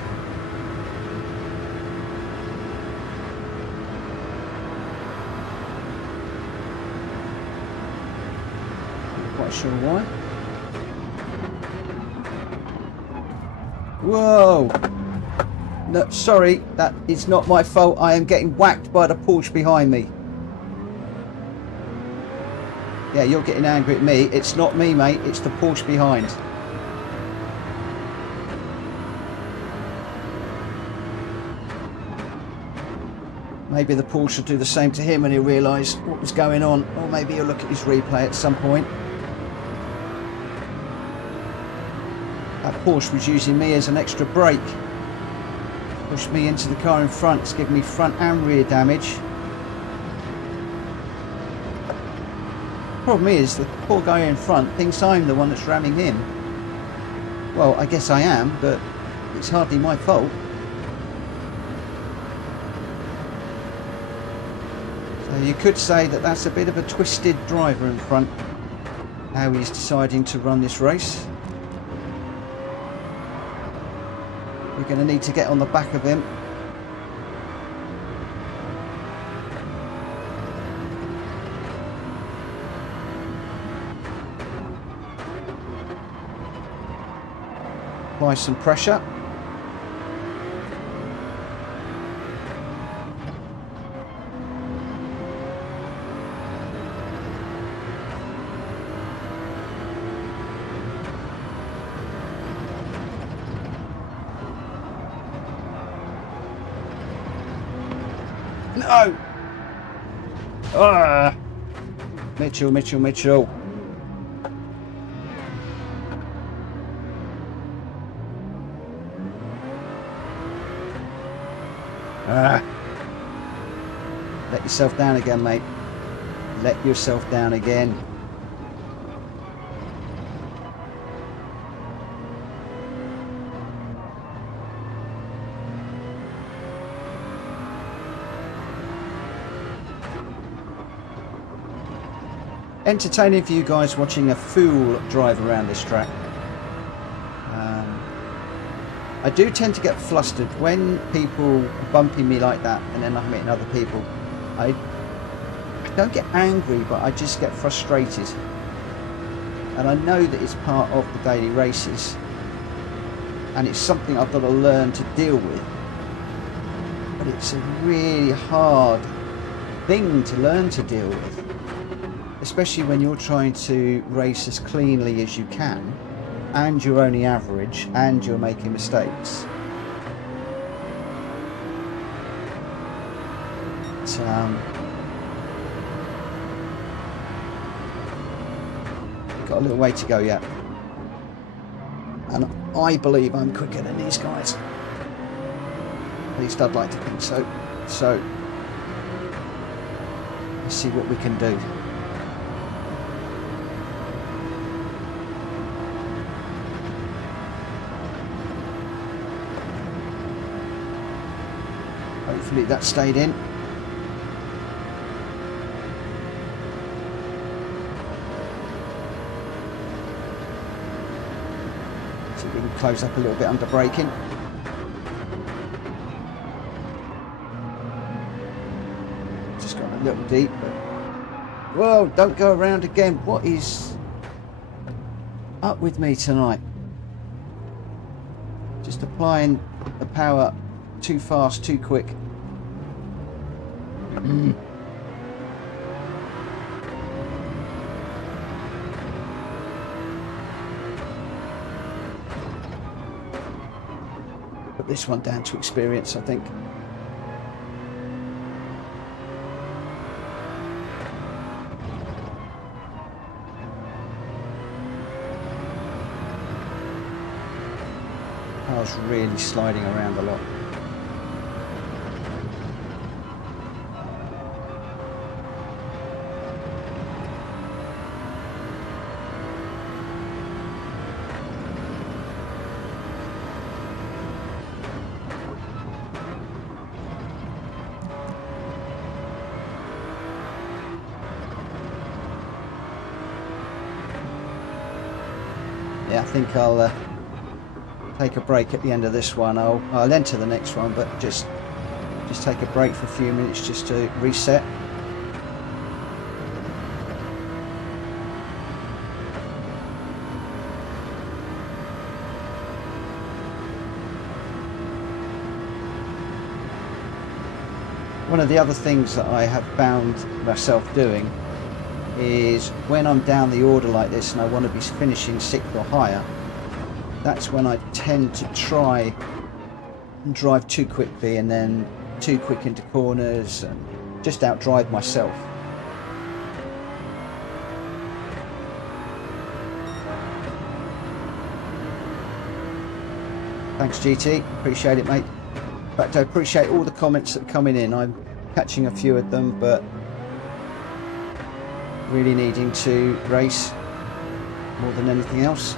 Not quite sure why. Whoa! No, sorry, that is not my fault. I am getting whacked by the Porsche behind me. Yeah, you're getting angry at me. It's not me, mate. It's the Porsche behind. Maybe the Porsche will do the same to him and he'll realise what was going on. Or maybe he'll look at his replay at some point. That Porsche was using me as an extra brake. Pushed me into the car in front. It's given me front and rear damage. Problem is, the poor guy in front thinks I'm the one that's ramming him. Well, I guess I am, but it's hardly my fault. So you could say that that's a bit of a twisted driver in front, how he's deciding to run this race. We're going to need to get on the back of him. Apply some pressure. No! Ah! Mitchell. Let yourself down again, mate. Let yourself down again. Entertaining for you guys watching a fool drive around this track. I do tend to get flustered when people are bumping me like that and then I'm hitting other people. I don't get angry, but I just get frustrated. And I know that it's part of the daily races. And it's something I've got to learn to deal with. but it's a really hard thing to learn to deal with, especially when you're trying to race as cleanly as you can and you're only average and you're making mistakes. Got a little way to go yet, and I believe I'm quicker than these guys. At least I'd like to think so. So let's see what we can do. Hopefully that stayed in. See if we can close up a little bit under braking. Just got a little deep, but whoa, don't go around again. What is up with me tonight? Just applying the power too fast, too quick. Put this one down to experience, I think. I was really sliding around a lot. Yeah, I think I'll take a break at the end of this one. I'll enter the next one, but just take a break for a few minutes just to reset. One of the other things that I have found myself doing is when I'm down the order like this and I want to be finishing 6th or higher, that's when I tend to try and drive too quickly and then too quick into corners and just outdrive myself. Thanks GT, appreciate it mate. In fact, I appreciate all the comments that are coming in. I'm catching a few of them, but really needing to race more than anything else.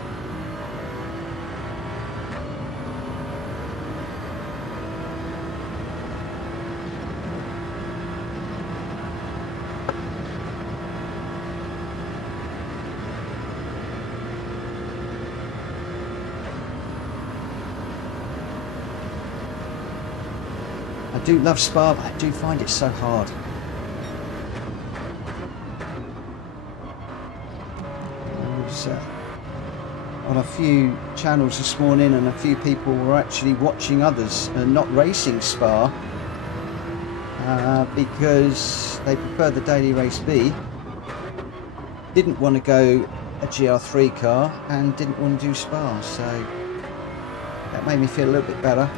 I do love Spa, but I do find it so hard. On a few channels this morning, and a few people were actually watching others and not racing Spa because they prefer the daily race B, didn't want to go a GR3 car and didn't want to do Spa. So that made me feel a little bit better.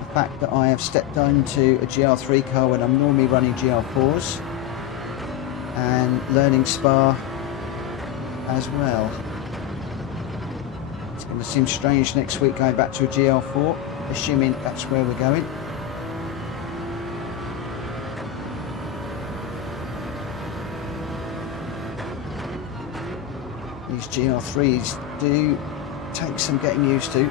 The fact that I have stepped into a GR3 car when I'm normally running GR4s and learning Spa as well. It's going to seem strange next week going back to a GR4, assuming that's where we're going. These GR3s do take some getting used to.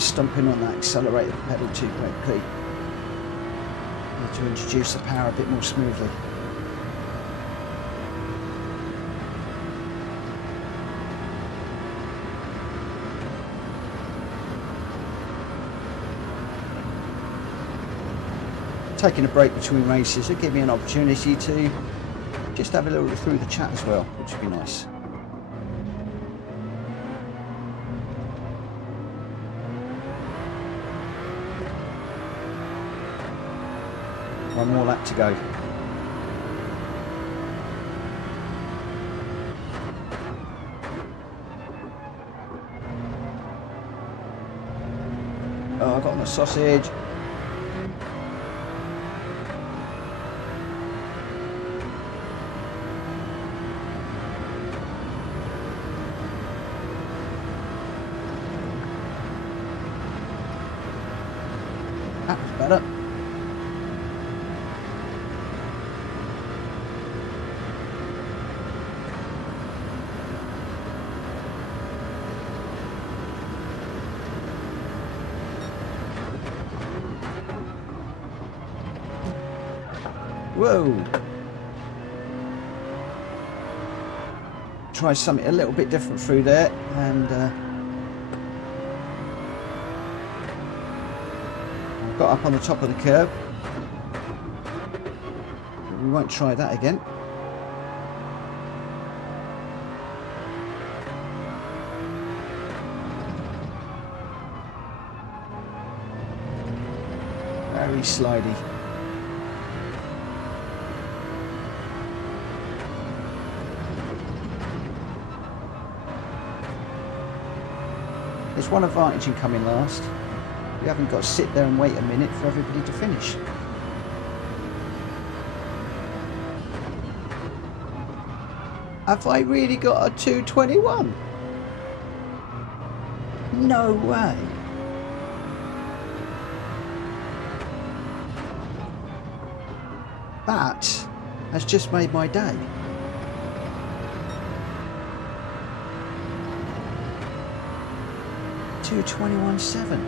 Stomping on that accelerator pedal too quickly. Need to introduce the power a bit more smoothly. taking a break between races will give me an opportunity to just have a little look through the chat as well, which would be nice. One more lap to go. Oh, I got my sausage. That was better. Whoa. Try something a little bit different through there, and got up on the top of the curb. We won't try that again. Very slidey. There's one advantage in coming last. You haven't got to sit there and wait a minute for everybody to finish. Have I really got a 2:21? No way. That has just made my day. 2:21.7.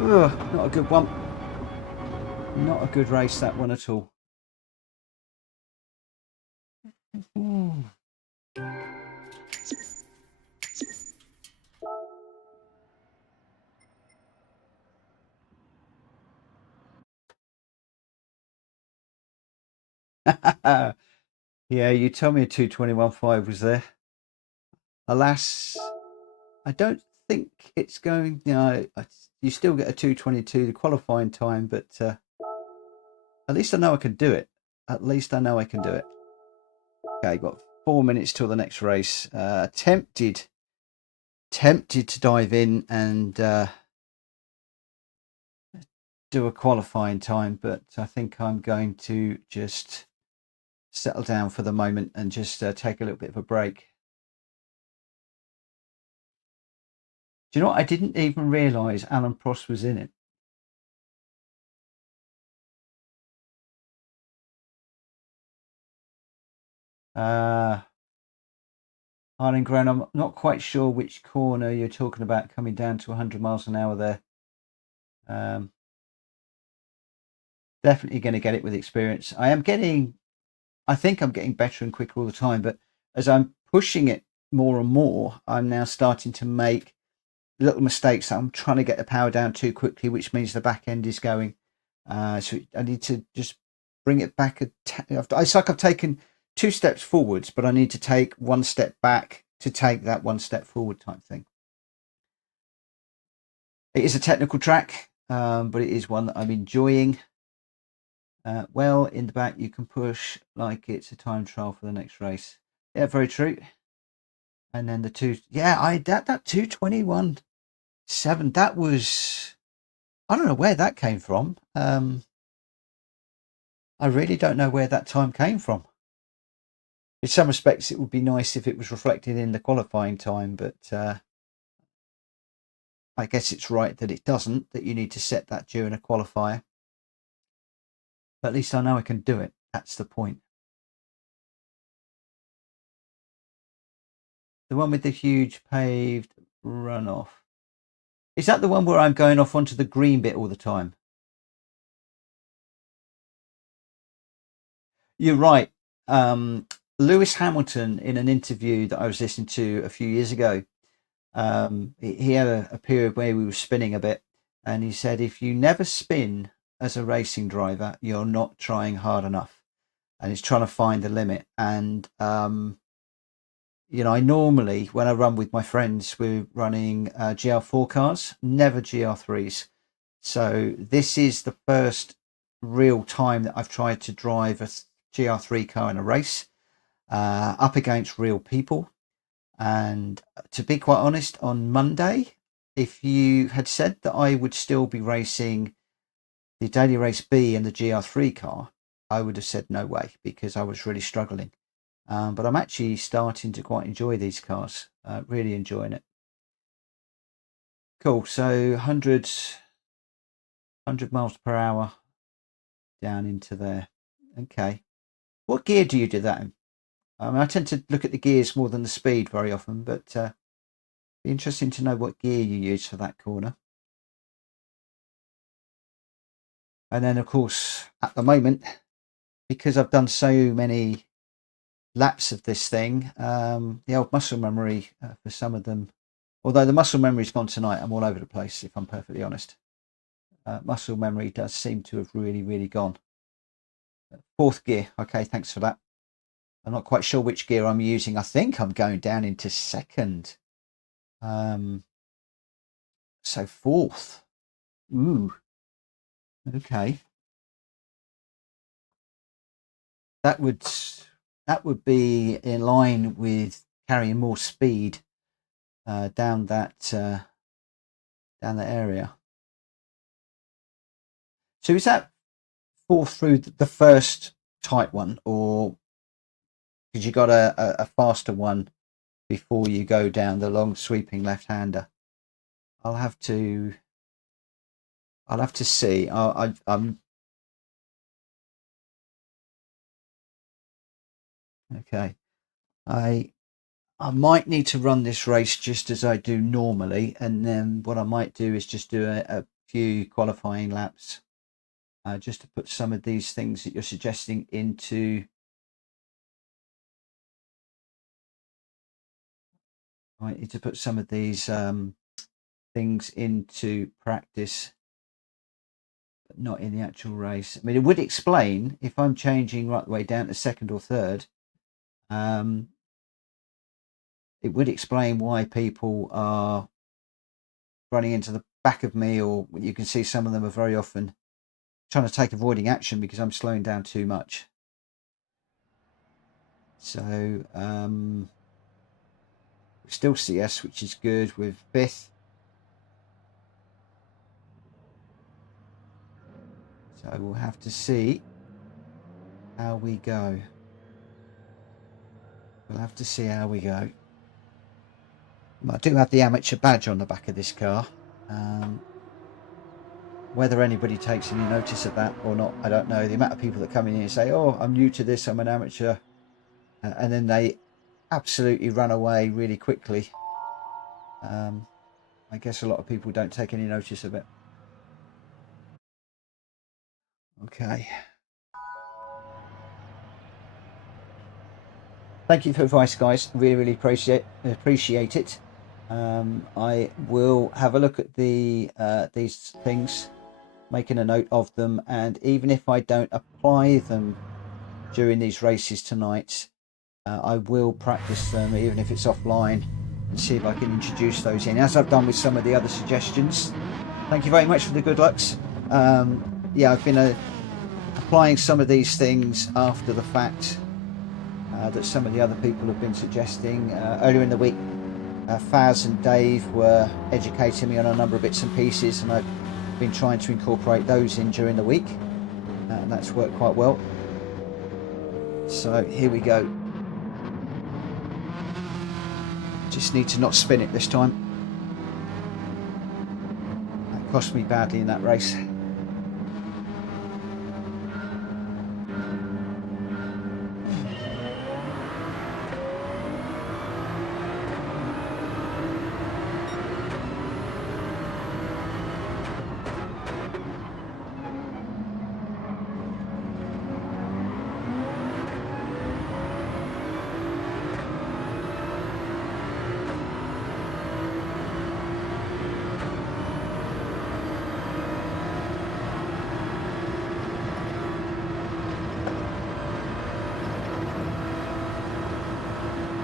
Ugh, not a good one. Not a good race, that one at all. Yeah, you tell me a 2:21.5 was there. Alas, I don't think it's going. You know, you still get a 2:22, the qualifying time, but at least I know I can do it. At least I know I can do it. Okay, got 4 minutes till the next race. Tempted to dive in and do a qualifying time, but I think I'm going to just settle down for the moment and just take a little bit of a break. Do you know what? I didn't even realise Alan Prost was in it. Arlen Gran, I'm not quite sure which corner you're talking about coming down to 100 miles an hour there. Definitely going to get it with experience. I think I'm getting better and quicker all the time, but as I'm pushing it more and more, I'm now starting to make little mistakes. I'm trying to get the power down too quickly, which means the back end is going. So I need to just bring it back. It's like I've taken 2 steps forwards, but I need to take 1 step back to take that 1 step forward type thing. It is a technical track, but it is one that I'm enjoying. Well, in the back, you can push like it's a time trial for the next race. Yeah, very true. And then the that 2:21.7, that was, I don't know where that came from. I really don't know where that time came from. In some respects, it would be nice if it was reflected in the qualifying time, but I guess it's right that it doesn't, that you need to set that during a qualifier. But at least I know I can do it. That's the point. The one with the huge paved runoff. Is that the one where I'm going off onto the green bit all the time? You're right. Lewis Hamilton, in an interview that I was listening to a few years ago, he had a period where we were spinning a bit, and he said, if you never spin as a racing driver, you're not trying hard enough, and he's trying to find the limit. And I normally, when I run with my friends, we're running GR4 cars, never GR3s. So this is the first real time that I've tried to drive a GR3 car in a race up against real people. And to be quite honest, on Monday, if you had said that I would still be racing the Daily Race B and the GR3 car, I would have said no way, because I was really struggling. But I'm actually starting to quite enjoy these cars, really enjoying it. Cool. So 100 miles per hour down into there. Okay. What gear do you do that in? I tend to look at the gears more than the speed very often, but be interesting to know what gear you use for that corner. And then, of course, at the moment, because I've done so many laps of this thing, the old muscle memory for some of them, although the muscle memory's gone tonight, I'm all over the place, if I'm perfectly honest. Muscle memory does seem to have really gone. Fourth gear. Okay, thanks for that. I'm not quite sure which gear I'm using. I think I'm going down into second. So fourth. Ooh. Okay. That would be in line with carrying more speed down that area. So is that fourth through the first tight one, or because you got a faster one before you go down the long sweeping left-hander? I'll have to see. I'm okay. I might need to run this race just as I do normally, and then what I might do is just do a few qualifying laps, just to put some of these things that you're suggesting into. I need to put some of these things into practice, but not in the actual race. I mean, it would explain if I'm changing right the way down to second or third. It would explain why people are running into the back of me, or you can see some of them are very often trying to take avoiding action because I'm slowing down too much. So still CS, which is good, with fifth. So we'll have to see how we go. We'll have to see how we go. I do have the amateur badge on the back of this car. Whether anybody takes any notice of that or not, I don't know. The amount of people that come in here and say, oh, I'm new to this, I'm an amateur, and then they absolutely run away really quickly. I guess a lot of people don't take any notice of it. Okay. Thank you for advice, guys. Really appreciate it. I will have a look at these things, making a note of them, and even if I don't apply them during these races tonight, I will practice them, even if it's offline, and see if I can introduce those in, as I've done with some of the other suggestions. Thank you very much for the good lucks. Yeah, I've been applying some of these things after the fact that some of the other people have been suggesting. Earlier in the week, Faz and Dave were educating me on a number of bits and pieces, and I've been trying to incorporate those in during the week, and that's worked quite well. So here we go. Just need to not spin it this time. cost me badly in that race.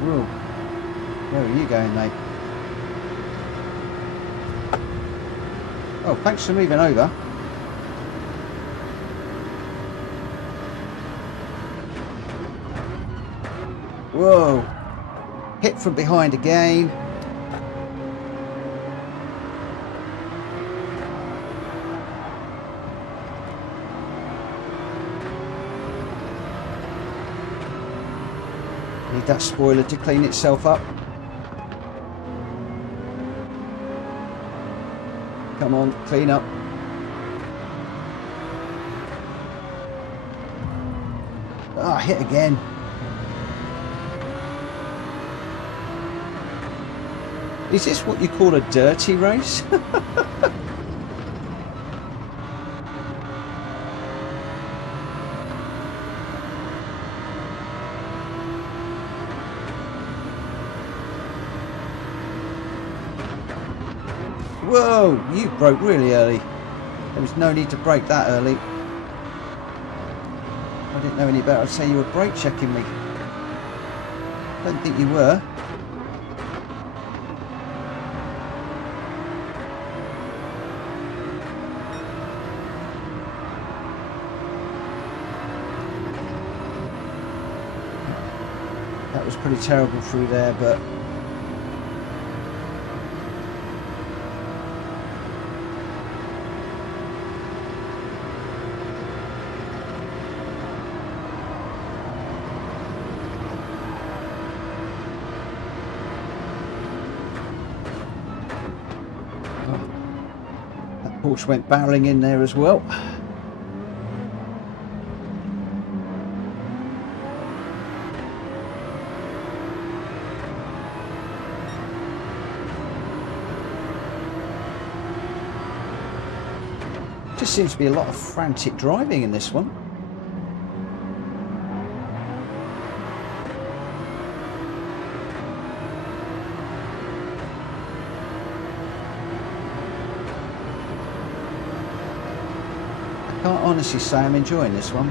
Whoa. Where are you going, mate? Oh, thanks for moving over. Whoa. Hit from behind again. Need that spoiler to clean itself up. Come on, clean up. Ah, hit again. Is this what you call a dirty race? Whoa, you broke really early. There was no need to brake that early. I didn't know any better. I'd say you were brake checking me. Don't think you were. That was pretty terrible through there, but Porsche went barreling in there as well. Just seems to be a lot of frantic driving in this one. I can't honestly say I'm enjoying this one.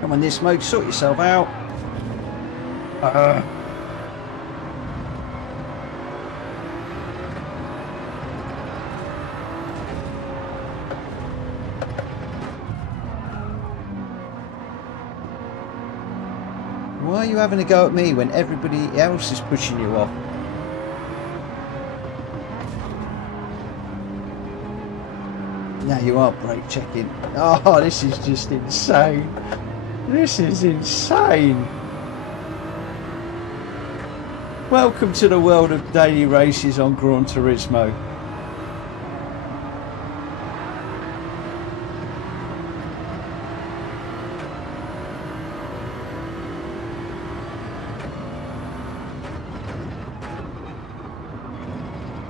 Come on, this smoke, sort yourself out. Why are you having a go at me when everybody else is pushing you off? Now you are brake checking. Oh, this is just insane. This is insane. Welcome to the world of daily races on Gran Turismo.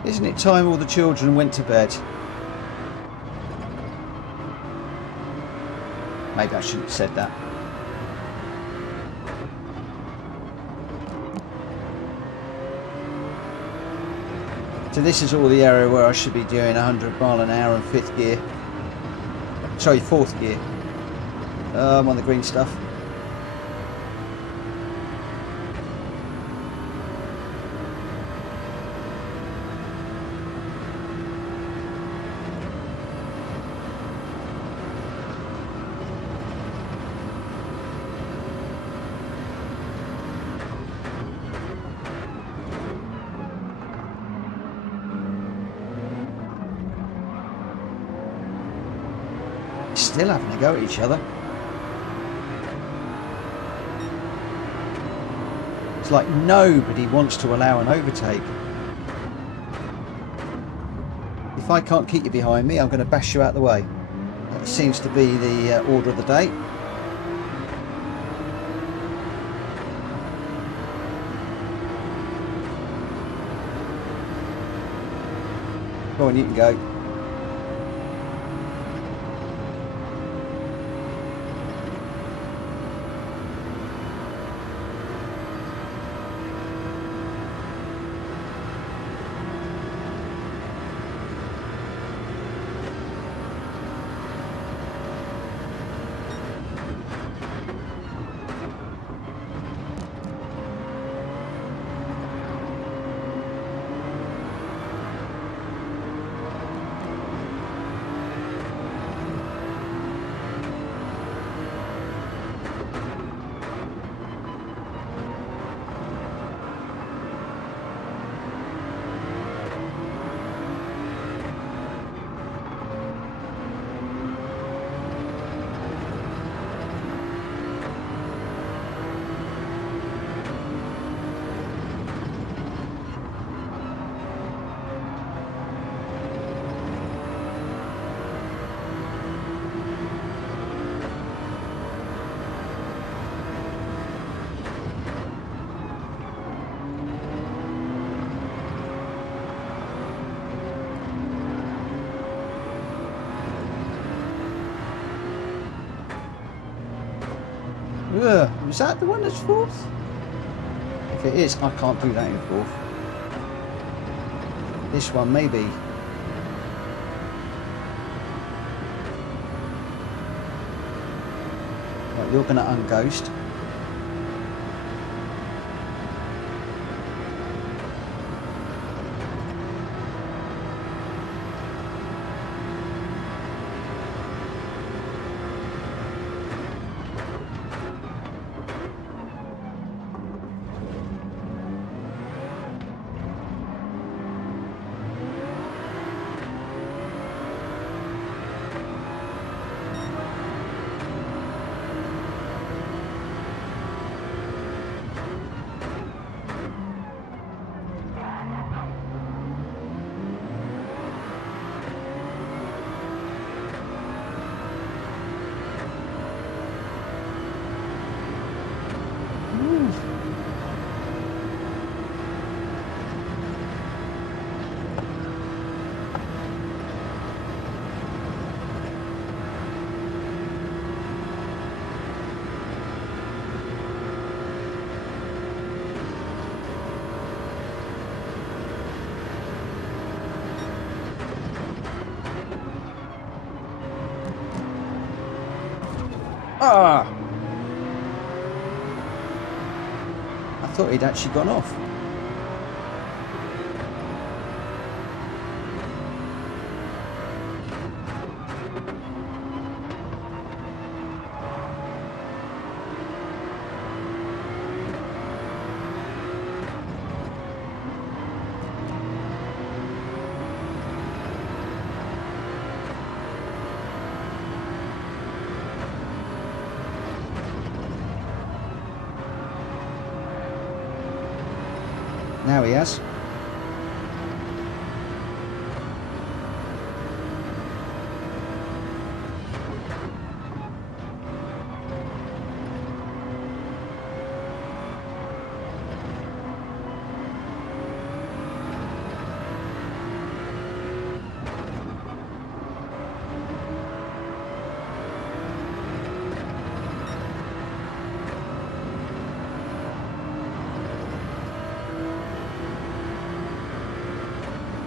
Isn't it time all the children went to bed? Maybe I shouldn't have said that. So this is all the area where I should be doing 100 mile an hour in 5th gear. Sorry, 4th gear. I'm on the green stuff. still having a go at each other. It's like nobody wants to allow an overtake. If I can't keep you behind me, I'm going to bash you out the way. That seems to be the order of the day. Go on, you can go. Ugh, is that the one that's fourth? If it is, I can't do that in fourth. This one maybe. Right, you're going to unghost. Ah! I thought he'd actually gone off. Now he has.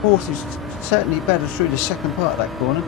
Fourth is certainly better through the second part of that corner.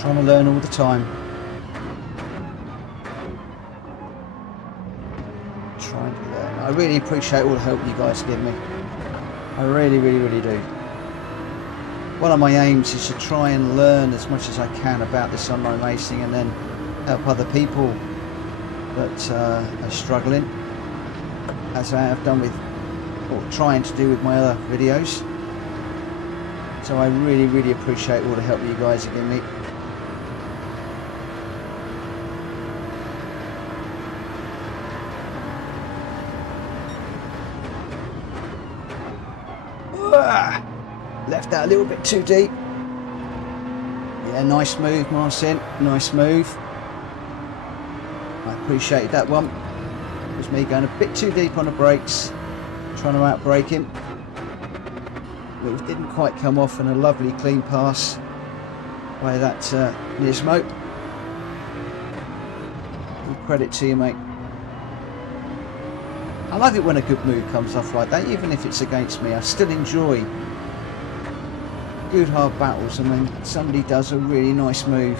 Trying to learn all the time. really appreciate all the help you guys give me. I really, really, really do. One of my aims is to try and learn as much as I can about this online racing and then help other people that are struggling, as I have done with, or trying to do with my other videos. So I really, really appreciate all the help you guys are giving me. Left that a little bit too deep. Yeah, nice move, Marcin. Nice move. I appreciate that one. It was me going a bit too deep on the brakes, trying to outbrake him. It didn't quite come off, and a lovely clean pass by that Turismo. All credit to you, mate. I love it when a good move comes off like that, even if it's against me. I still enjoy good hard battles, and when somebody does a really nice move,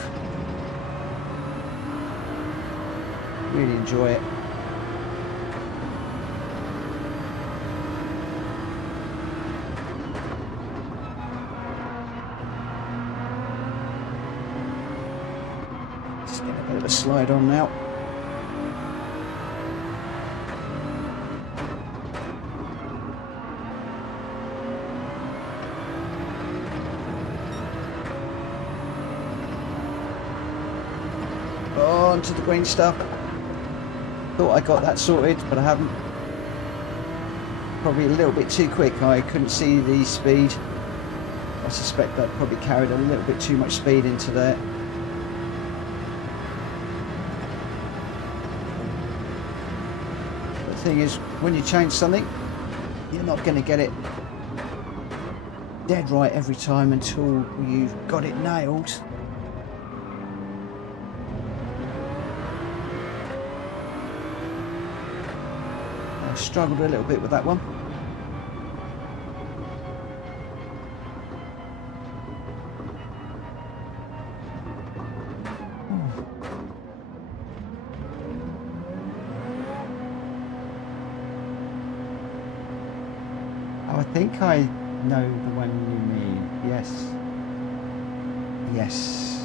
really enjoy it. Just get a bit of a slide on now. Onto the green stuff. Thought I got that sorted, but I haven't. Probably a little bit too quick. I couldn't see the speed. I suspect I probably carried a little bit too much speed into there. The thing is, when you change something, you're not going to get it dead right every time until you've got it nailed. I struggled a little bit with that one. Oh, I think I know the one you mean. Yes. Yes.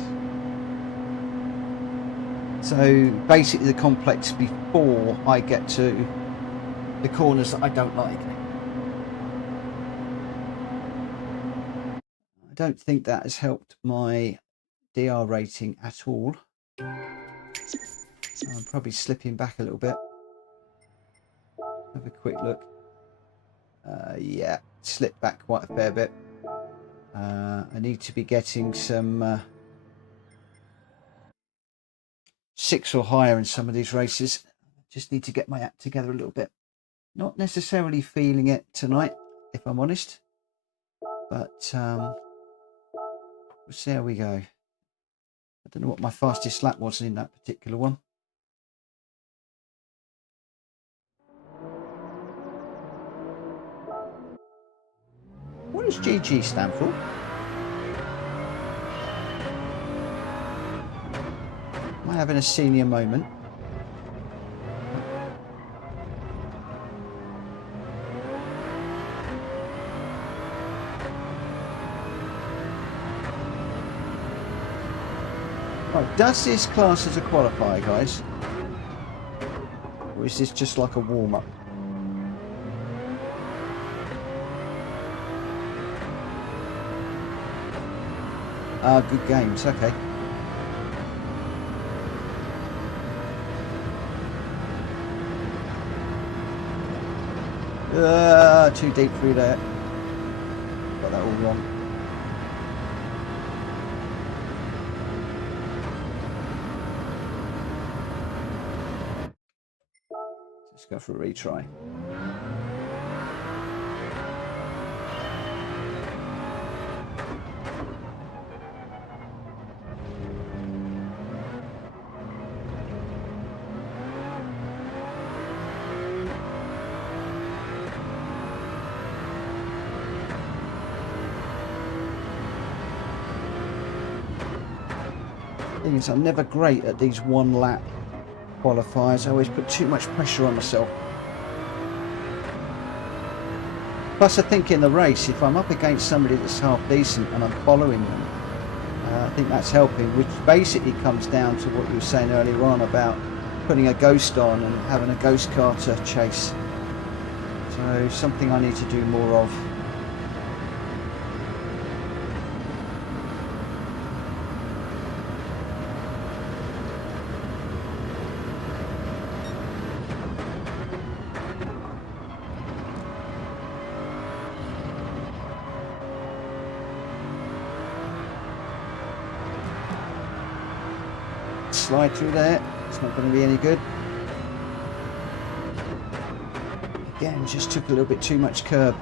So basically the complex before I get to the corners that I don't like. I don't think that has helped my DR rating at all. I'm probably slipping back a little bit. Have a quick look. Yeah, slipped back quite a fair bit. I need to be getting some 6 or higher in some of these races. Just need to get my act together a little bit. Not necessarily feeling it tonight, if I'm honest, but we'll see how we go. I don't know what my fastest lap was in that particular one. What does GG stand for? Am I having a senior moment? Right, does this class as a qualifier, guys? Or is this just like a warm-up? Ah, good games, okay. Too deep through there. Got that all wrong. Let's go for a retry. Thing is, I'm never great at these one lap qualifiers. I always put too much pressure on myself. Plus I think in the race, if I'm up against somebody that's half decent and I'm following them, I think that's helping, which basically comes down to what you were saying earlier on about putting a ghost on and having a ghost car to chase. So something I need to do more of. Slide through there, it's not going to be any good. Again, just took a little bit too much curb.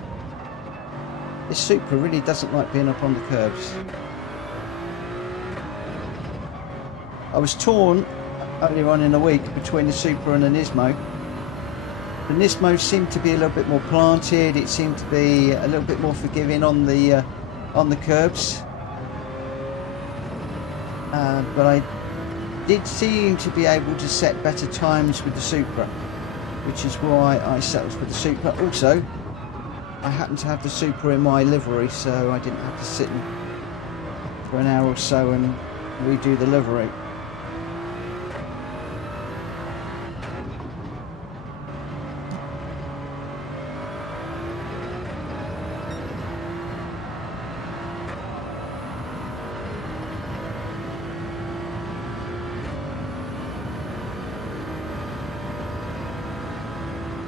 This Supra really doesn't like being up on the curbs. I was torn earlier on in the week between the Supra and the Nismo. The Nismo seemed to be a little bit more planted, it seemed to be a little bit more forgiving on the curbs. But I did seem to be able to set better times with the Supra, which is why I settled for the Supra. Also, I happen to have the Supra in my livery, so I didn't have to sit for an hour or so and redo the livery.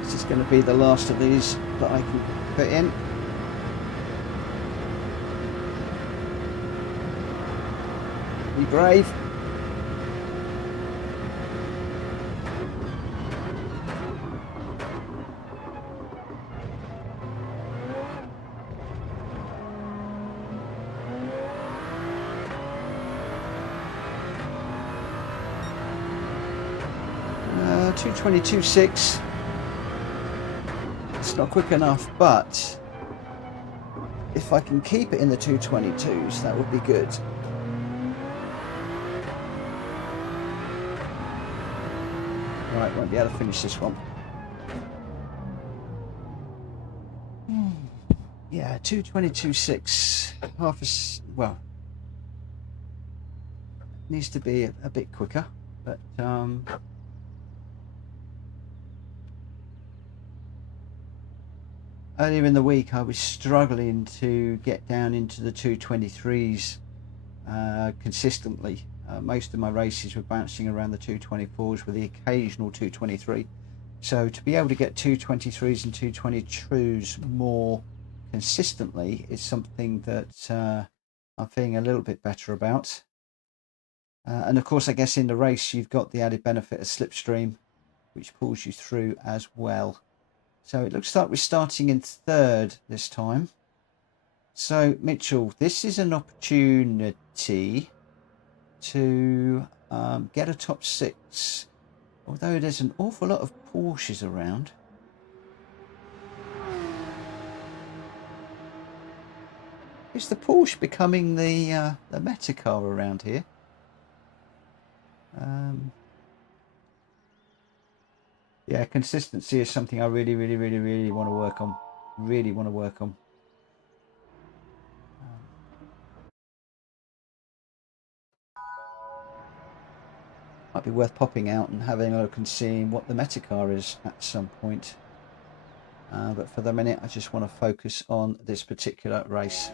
This is going to be the last of these that I can fit in. Be brave. Uh, 222.6. It's not quick enough, but if I can keep it in the 222s, that would be good. Right, won't be able to finish this one. Yeah, 222.6. Half as well. Needs to be a bit quicker, but earlier in the week I was struggling to get down into the 223s consistently. Most of my races were bouncing around the 224s with the occasional 223. So to be able to get 223s and 222s more consistently is something that I'm feeling a little bit better about. And of course, I guess in the race you've got the added benefit of slipstream, which pulls you through as well. So it looks like we're starting in third this time. So Mitchell, this is an opportunity to get a top 6, although there's an awful lot of Porsches around. Is the Porsche becoming the meta car around here? Yeah, consistency is something I really want to work on. Really want to work on. Might be worth popping out and having a look and seeing what the meta car is at some point. But for the minute, I just want to focus on this particular race.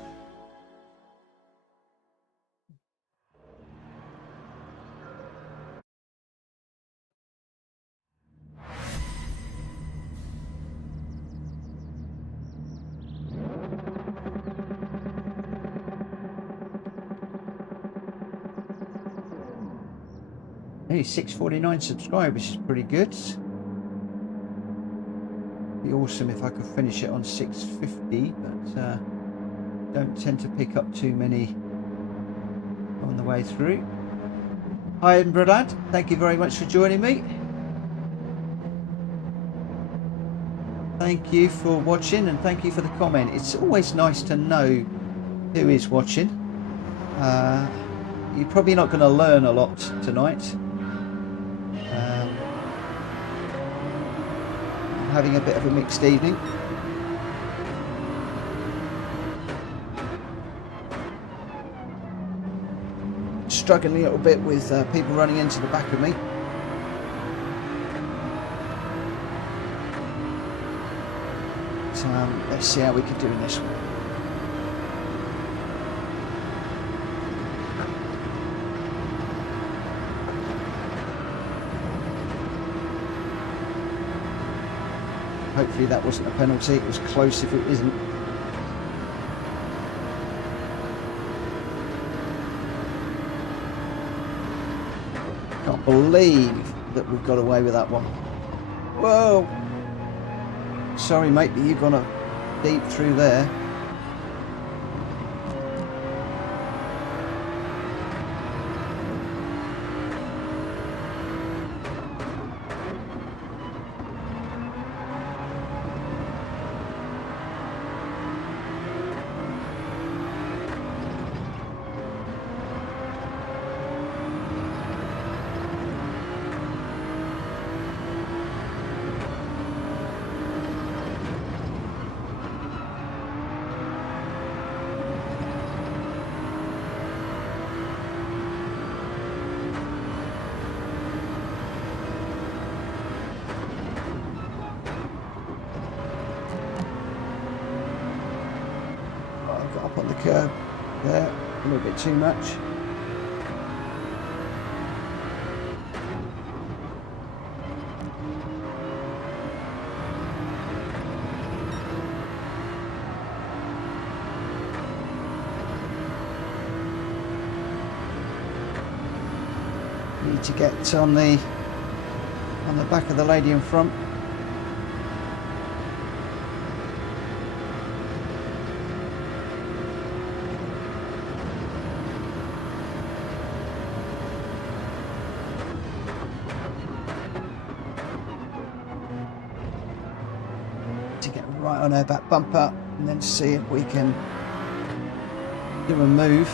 Hey, 649 subscribers is pretty good. Be awesome if I could finish it on 650, but don't tend to pick up too many on the way through. Hi Brad, thank you very much for joining me. Thank you for watching and thank you for the comment. It's always nice to know who is watching. You're probably not going to learn a lot tonight. Having a bit of a mixed evening. struggling a little bit with people running into the back of me. So let's see how we can do in this one. Hopefully that wasn't a penalty. It was close if it isn't. Can't believe that we've got away with that one. Whoa! Sorry mate, but you've gone deep through there. Up on the curb there, a little bit too much. Need to get on the back of the lady in front. To get right on her back bumper and then see if we can do a move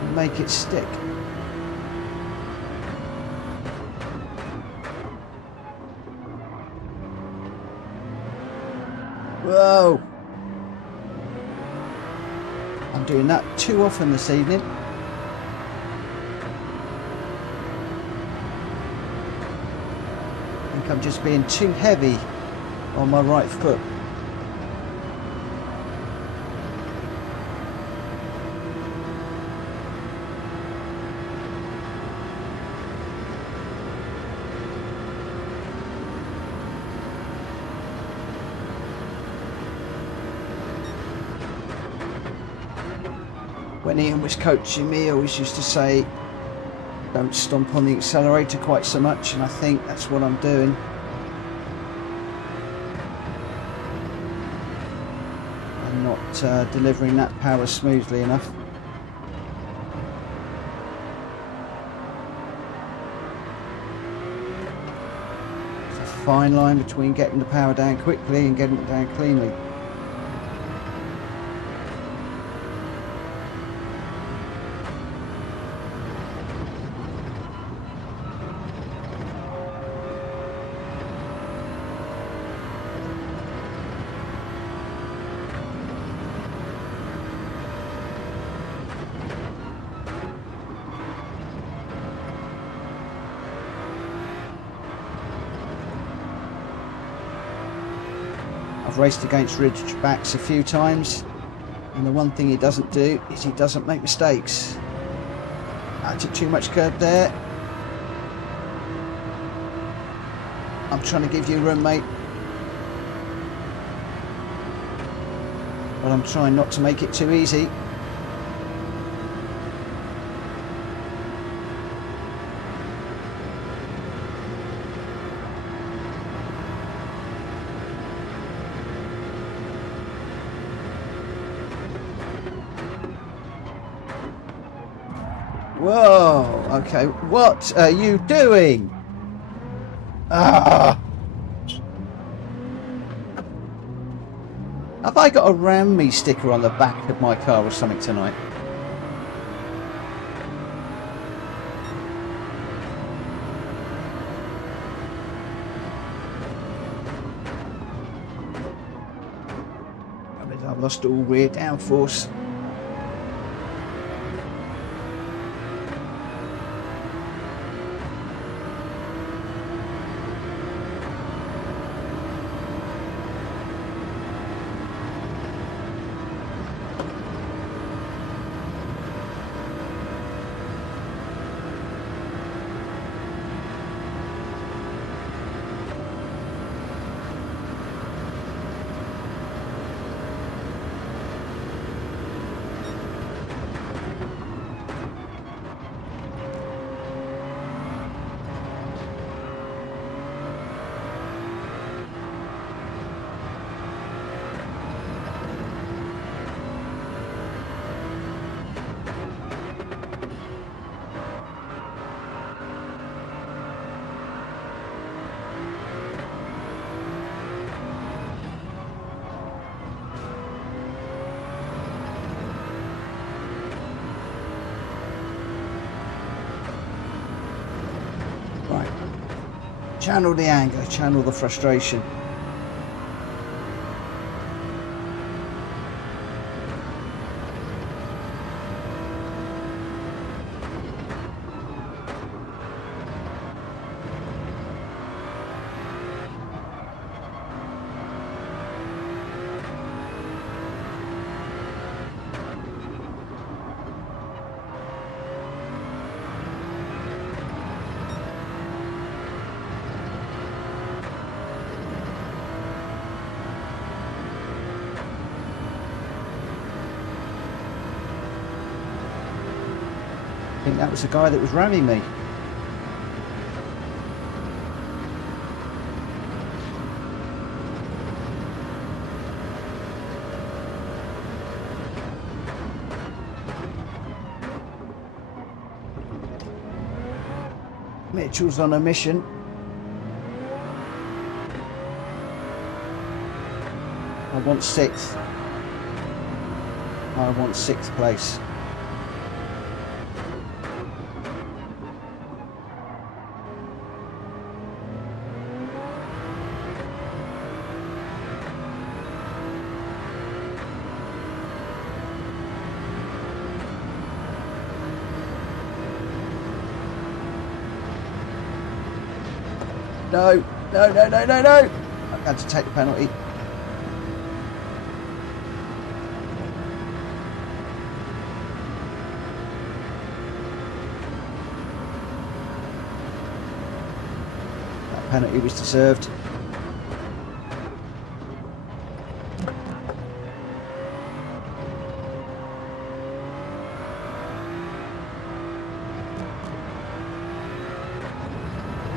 and make it stick. Whoa! I'm doing that too often this evening. I'm just being too heavy on my right foot. When Ian was coaching me, I always used to say, don't stomp on the accelerator quite so much, and I think that's what I'm doing. I'm not delivering that power smoothly enough. It's a fine line between getting the power down quickly and getting it down cleanly. I've raced against Ridgebacks a few times, and the one thing he doesn't do is he doesn't make mistakes. I took too much curb there. I'm trying to give you room, mate, but I'm trying not to make it too easy. Whoa, okay, what are you doing? Ah! Have I got a Ram Me sticker on the back of my car or something tonight? I mean, I've lost all rear downforce. Channel the anger, channel the frustration. I think that was the guy that was ramming me. Mitchell's on a mission. I want 6th. I want 6th place. No, no, no, no, no, no! I had to take the penalty. That penalty was deserved.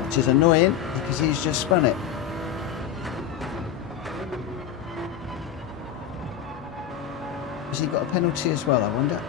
Which is annoying because he's just spun it. Has he got a penalty as well, I wonder?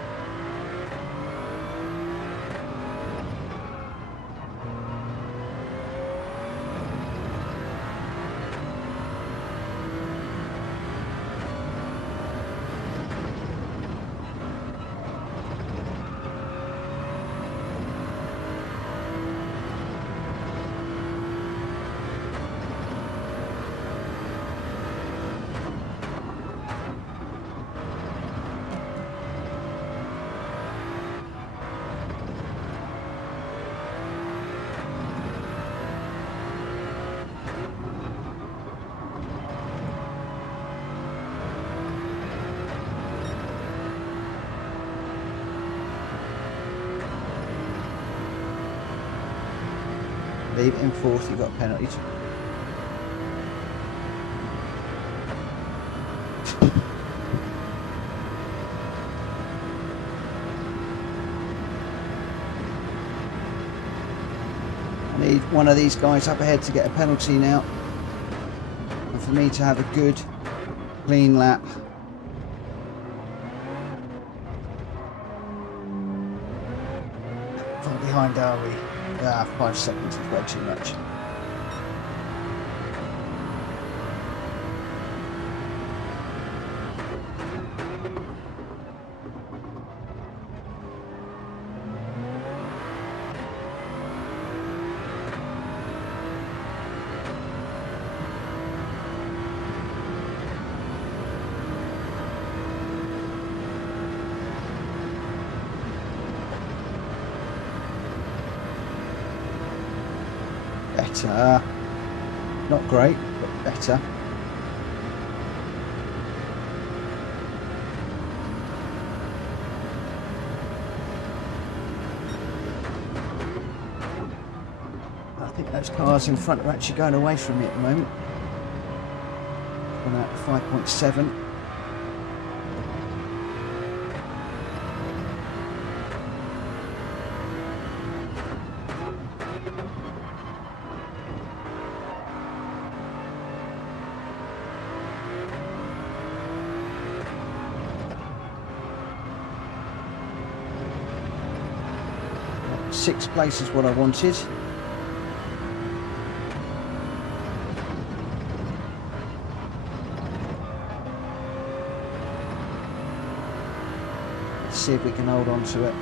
Leave it in 4th, he got penalties. I need one of these guys up ahead to get a penalty now, and for me to have a good, clean lap. How far behind are we? 5 seconds is way too much. Better. Not great, but better. I think those cars in front are actually going away from me at the moment. Gone out 5.7. Sixth place is what I wanted. Let's see if we can hold on to it.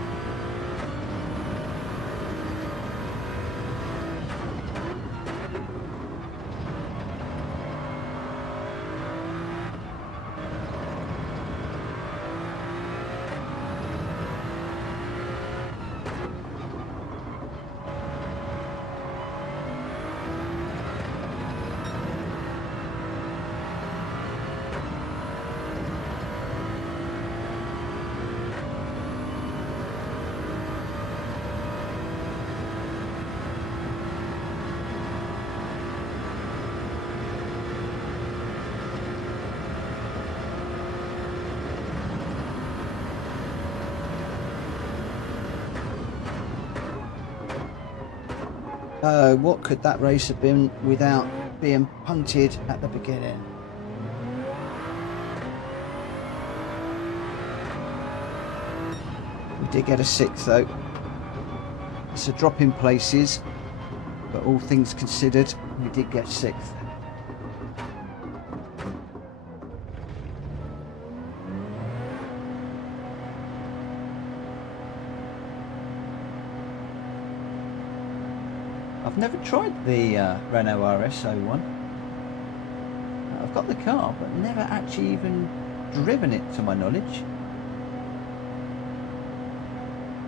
What could that race have been without being punted at the beginning? We did get a 6th though. It's a drop in places, but all things considered, we did get 6th. I've never tried the Renault RS01. I've got the car, but never actually even driven it to my knowledge.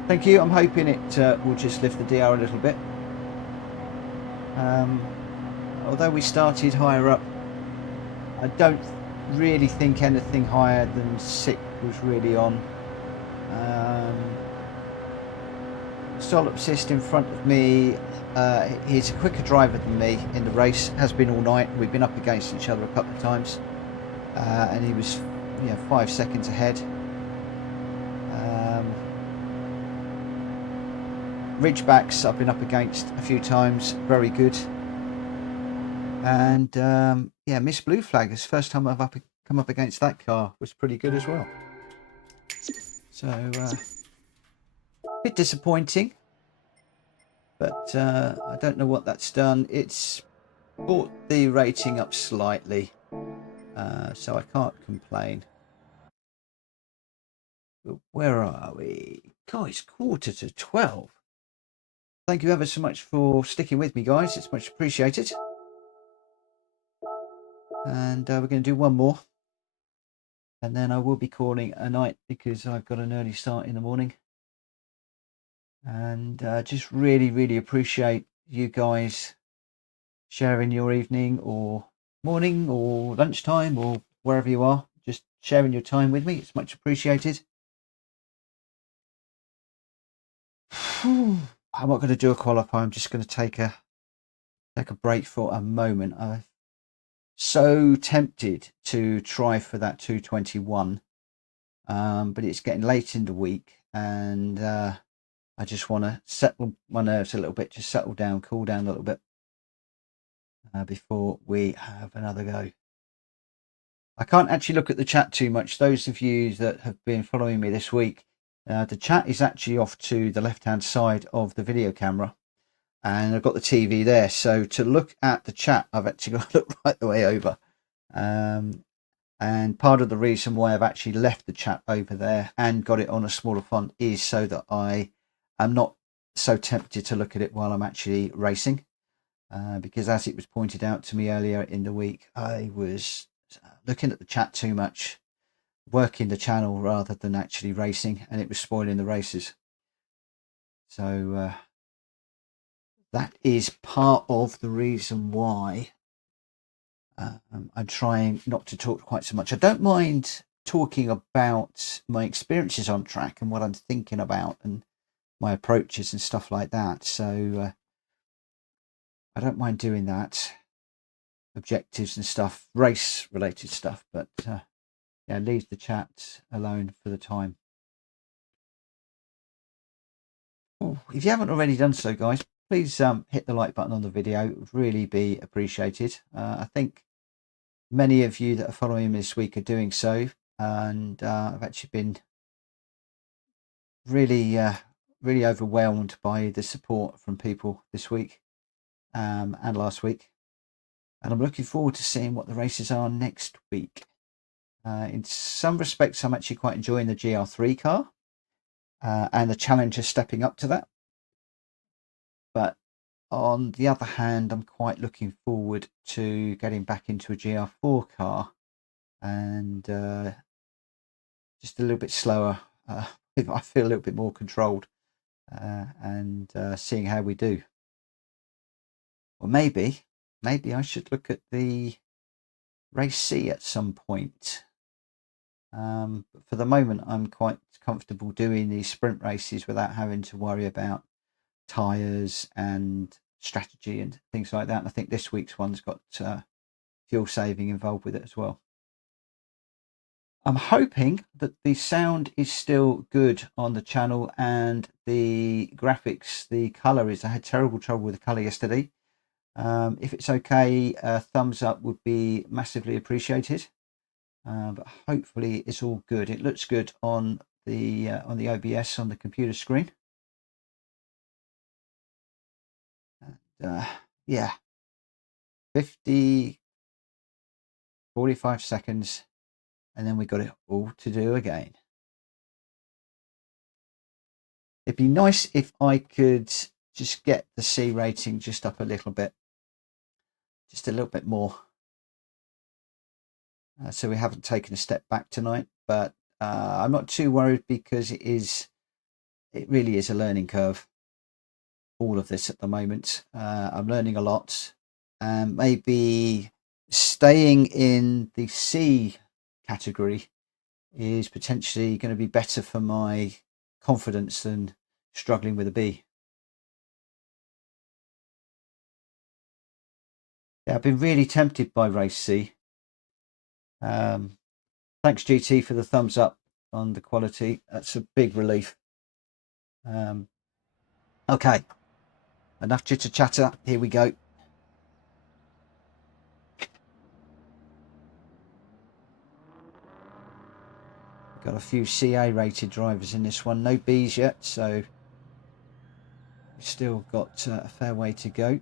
Thank you. I'm hoping it will just lift the DR a little bit. Although we started higher up, I don't really think anything higher than 6 was really on. Solipsist in front of me, he's a quicker driver than me in the race, has been all night. We've been up against each other a couple of times, and he was 5 seconds ahead. Ridgebacks I've been up against a few times, very good. And yeah, Miss Blue Flag, this first time I've come up against that car, was pretty good as well. So a bit disappointing, but I don't know what that's done. It's brought the rating up slightly, so I can't complain. But where are we? God, it's 11:45. Thank you ever so much for sticking with me, guys. It's much appreciated. And we're going to do one more, and then I will be calling a night because I've got an early start in the morning. And just really appreciate you guys sharing your evening or morning or lunchtime or wherever you are, just sharing your time with me. It's much appreciated. I'm not going to do a qualify. I'm just going to take a break for a moment. I'm so tempted to try for that 221, but it's getting late in the week, and I just want to settle my nerves a little bit, just settle down, cool down a little bit before we have another go. I can't actually look at the chat too much. Those of you that have been following me this week, the chat is actually off to the left-hand side of the video camera, and I've got the TV there. So to look at the chat, I've actually got to look right the way over. And part of the reason why I've actually left the chat over there and got it on a smaller font is so that I am not so tempted to look at it while I'm actually racing. Because as it was pointed out to me earlier in the week, I was looking at the chat too much, working the channel rather than actually racing, and it was spoiling the races. So that is part of the reason why I'm trying not to talk quite so much. I don't mind talking about my experiences on track and what I'm thinking about and my approaches and stuff like that. So I don't mind doing that, objectives and stuff, race related stuff, but yeah, leave the chat alone for the time. If you haven't already done so, guys, please hit the like button on the video. It would really be appreciated. I think many of you that are following me this week are doing so, and I've actually been really overwhelmed by the support from people this week and last week, and I'm looking forward to seeing what the races are next week. In some respects, I'm actually quite enjoying the GR3 car and the Challenger stepping up to that, but on the other hand, I'm quite looking forward to getting back into a GR4 car and just a little bit slower. I feel a little bit more controlled and seeing how we do. Or maybe I should look at the race C at some point. But for the moment, I'm quite comfortable doing these sprint races without having to worry about tyres and strategy and things like that. And I think this week's one's got fuel saving involved with it as well. I'm hoping that the sound is still good on the channel and the graphics, the color is, I had terrible trouble with the color yesterday. If it's okay, a thumbs up would be massively appreciated. But hopefully it's all good. It looks good on the OBS on the computer screen. Yeah, 45 seconds, and then we got it all to do again. It'd be nice if I could just get the C rating just up a little bit, just a little bit more. So we haven't taken a step back tonight, but I'm not too worried because it really is a learning curve. All of this at the moment, I'm learning a lot, and maybe staying in the C category is potentially going to be better for my confidence than struggling with a B. Yeah, I've been really tempted by race C. Thanks GT for the thumbs up on the quality. That's a big relief. Okay, enough chitter chatter. Here we go. Got a few CA rated drivers in this one. No Bs yet, so we've still got a fair way to go.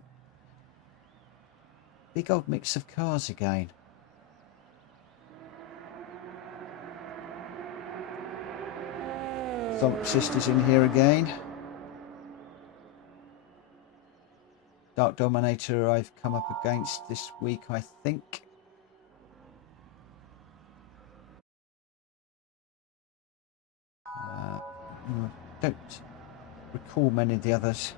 Big old mix of cars again. Thump Sisters in here again. Dark Dominator I've come up against this week, I think. Don't recall many of the others.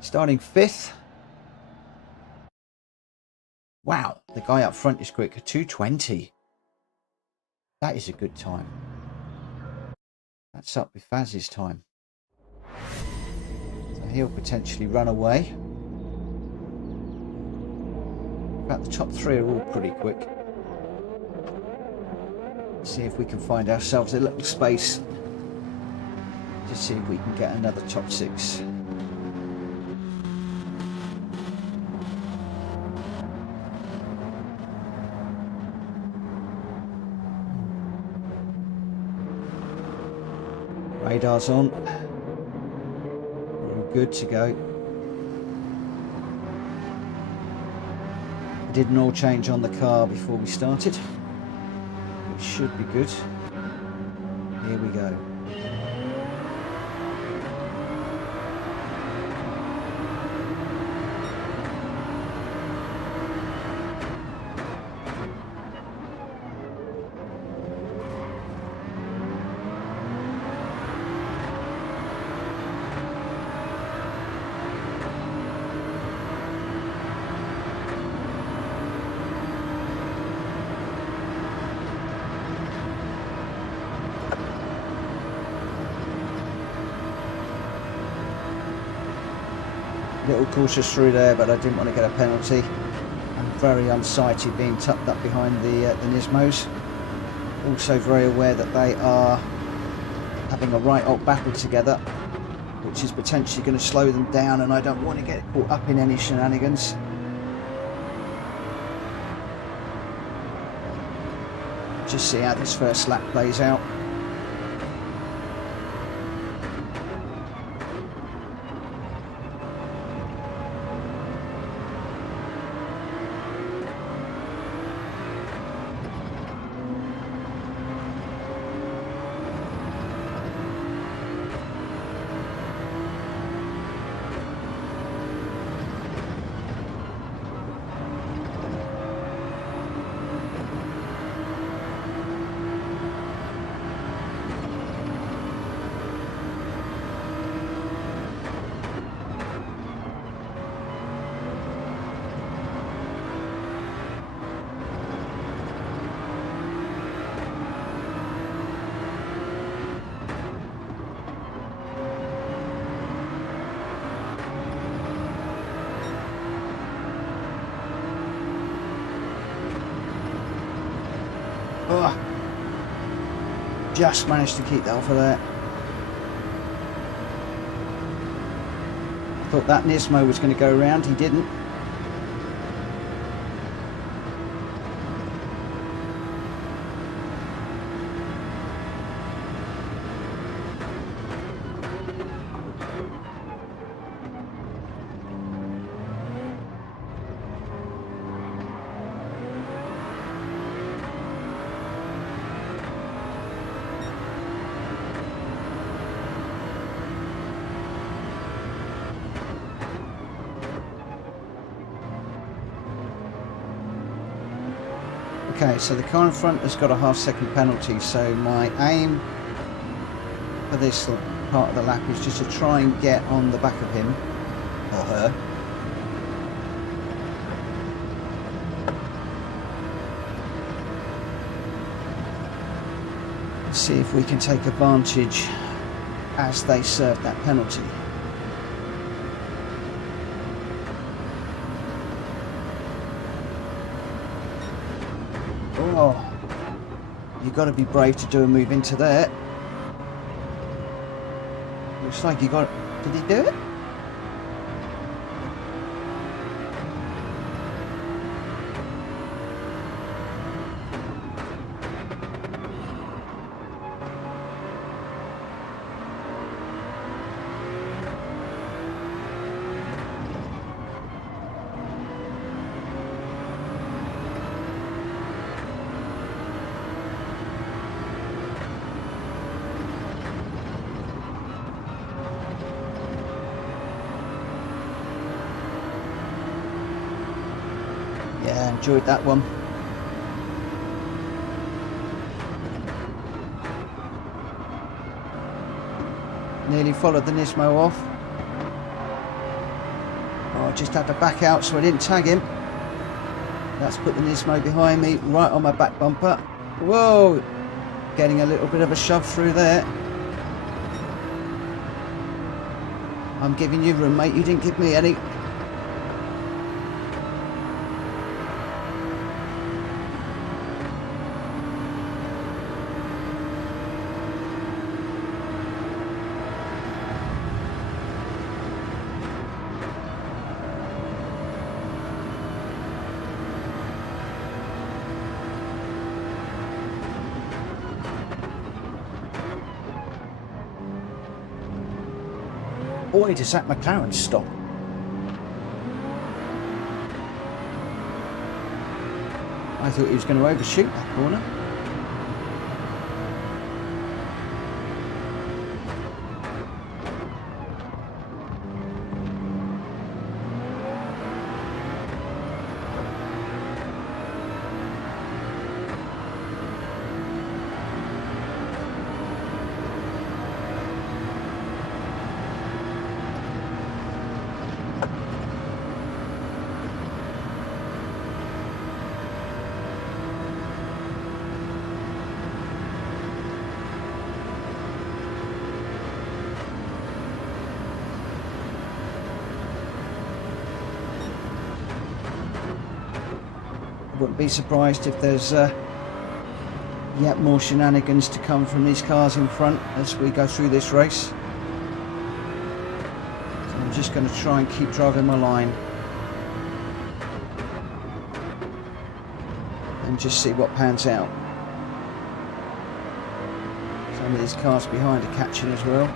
Starting 5th. Wow, the guy up front is quick. 2:20. That is a good time. That's up with Faz's time. So he'll potentially run away. In fact, the top 3 are all pretty quick. Let's see if we can find ourselves a little space to see if we can get another top 6. Radar's on. We're all good to go. I did an oil change on the car before we started. It should be good. Here we go. Little cautious through there, but I didn't want to get a penalty. I'm very unsighted being tucked up behind the Nismos. Also very aware that they are having a right old battle together, which is potentially going to slow them down, and I don't want to get caught up in any shenanigans. Just see how this first lap plays out. Oh, just managed to keep that off of there. I thought that Nismo was going to go around, he didn't. Okay, so the car in front has got a half-second penalty, so my aim for this part of the lap is just to try and get on the back of him, or her. See if we can take advantage as they serve that penalty. Oh, you've got to be brave to do a move into there. Looks like you got... Did he do it? Yeah, enjoyed that one. Nearly followed the Nismo off. Oh, I just had to back out so I didn't tag him. That's put the Nismo behind me, right on my back bumper. Whoa! Getting a little bit of a shove through there. I'm giving you room, mate. You didn't give me any. Boy, does that McLaren stop. I thought he was going to overshoot that corner. Wouldn't be surprised if there's yet more shenanigans to come from these cars in front as we go through this race. So I'm just going to try and keep driving my line and just see what pans out. Some of these cars behind are catching as well.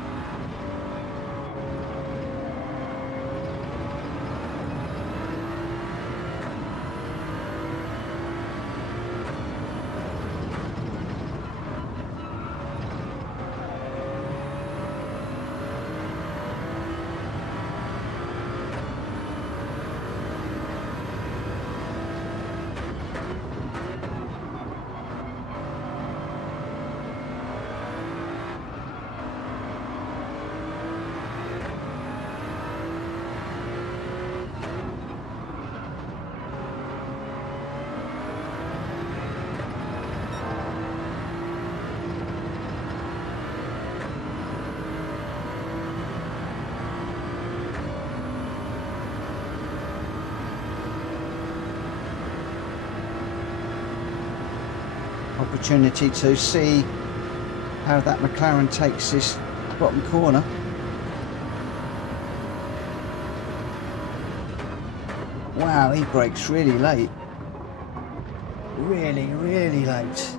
opportunity to see how that McLaren takes this bottom corner. Wow, he brakes really late. Really, really late.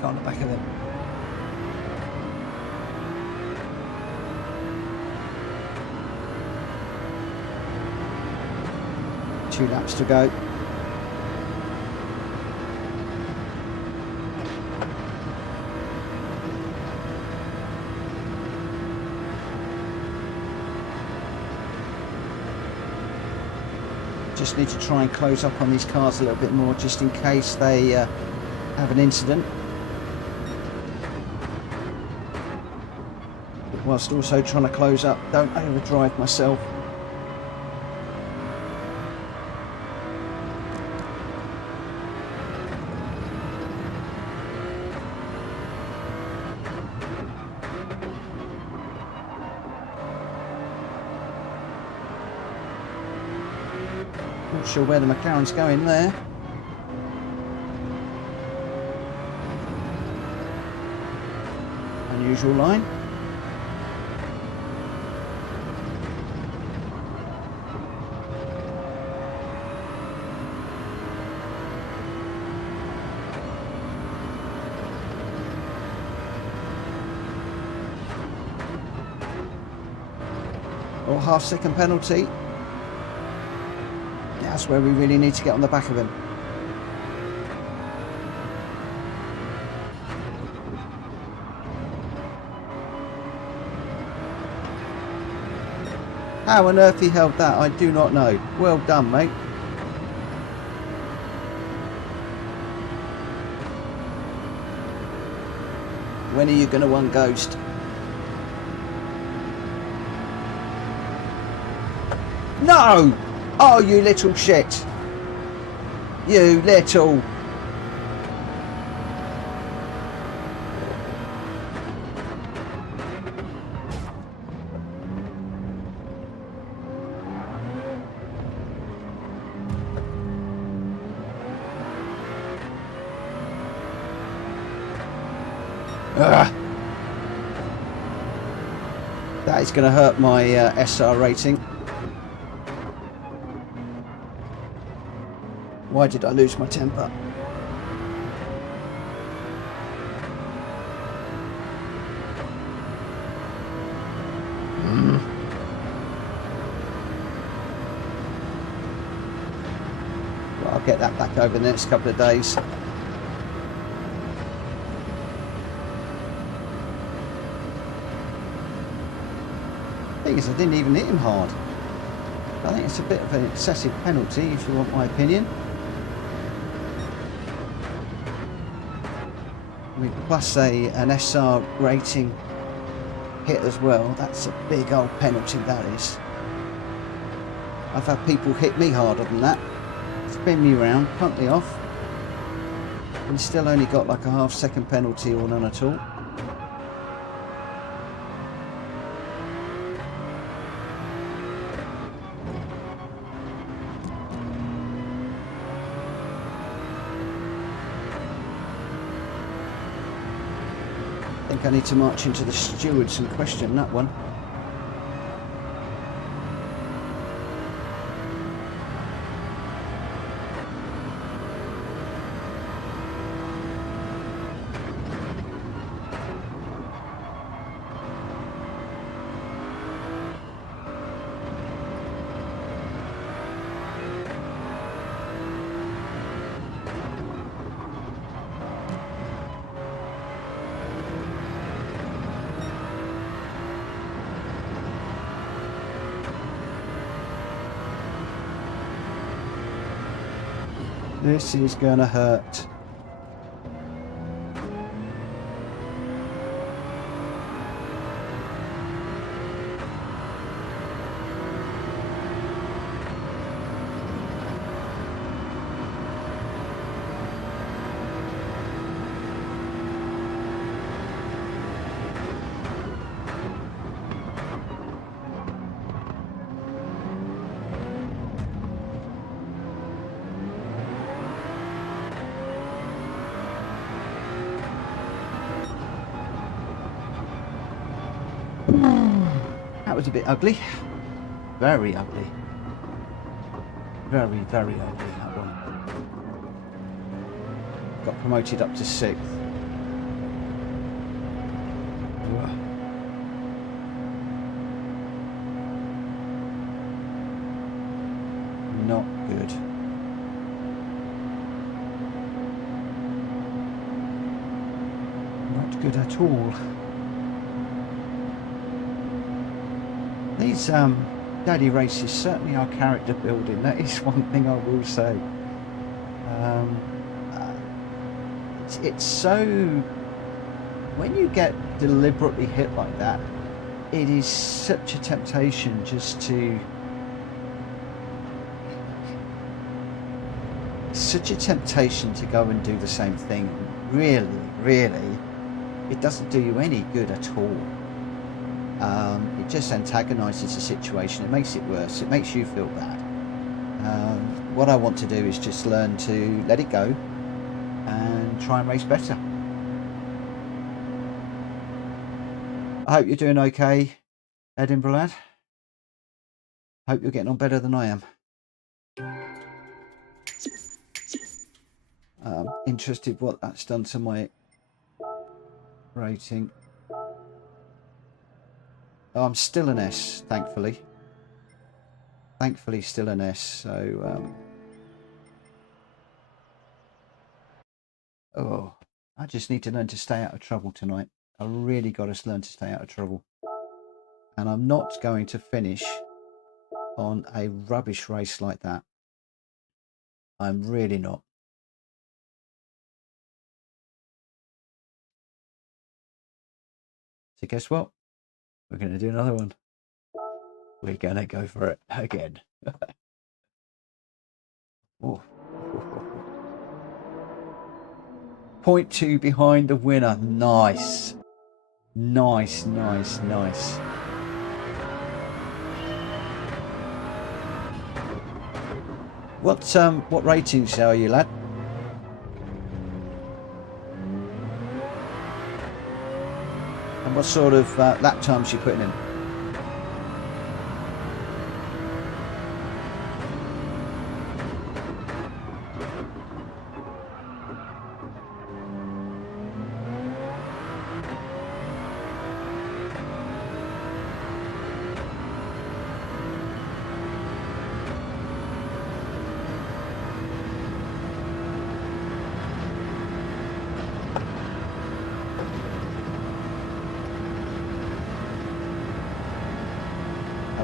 Got on the back of him. Two laps to go. Just need to try and close up on these cars a little bit more, just in case they have an incident. Whilst also trying to close up, don't overdrive myself. Not sure where the McLaren's going there. Unusual line. Or half-second penalty. That's where we really need to get on the back of him. How on earth he held that, I do not know. Well done, mate. When are you going to one ghost? No! Oh, you little shit. You little... Ugh. That is going to hurt my SR rating. Why did I lose my temper? Well, I'll get that back over the next couple of days. Thing is, I didn't even hit him hard. I think it's a bit of an excessive penalty, if you want my opinion. I mean, plus an SR rating hit as well. That's a big old penalty, that is. I've had people hit me harder than that. Spin me round, punt me off. And still only got like a half-second penalty or none at all. I think I need to march into the stewards and question that one. This is gonna hurt. was a bit ugly. Very ugly. Very, very ugly, that one. Got promoted up to 6th. Not good. Not good at all. These daily races certainly are character building. That is one thing I will say. It's so, when you get deliberately hit like that, it is such a temptation just to, go and do the same thing. Really, it doesn't do you any good at all. It just antagonises the situation. It makes it worse. It makes you feel bad. What I want to do is just learn to let it go and try and race better. I hope you're doing okay, Edinburgh lad. Hope you're getting on better than I am. Interested what that's done to my rating. Oh, I'm still an S, thankfully. Thankfully, still an S. So, oh, I just need to learn to stay out of trouble tonight. I really got to learn to stay out of trouble. And I'm not going to finish on a rubbish race like that. I'm really not. So guess what? We're going to do another one. We're going to go for it again. Oh. 0.2 behind the winner. Nice. Nice. What ratings are you, lad? And what sort of lap times you putting in?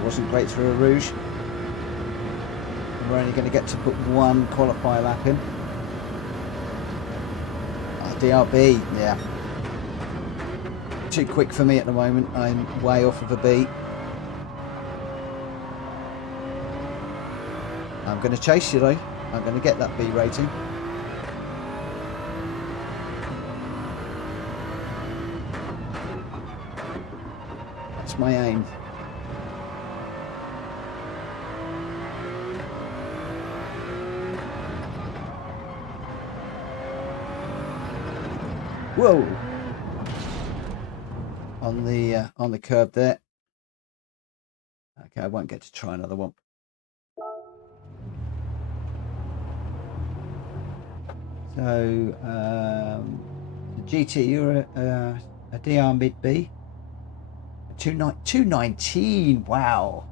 Wasn't great through a Rouge. We're only going to get to put one qualifier lap in. Oh, DRB, yeah. Too quick for me at the moment. I'm way off of a B. I'm going to chase you though. I'm going to get that B rating. That's my aim. Whoa! On the curb there. Okay, I won't get to try another one. So GT, you're a DR mid B. 219. Wow.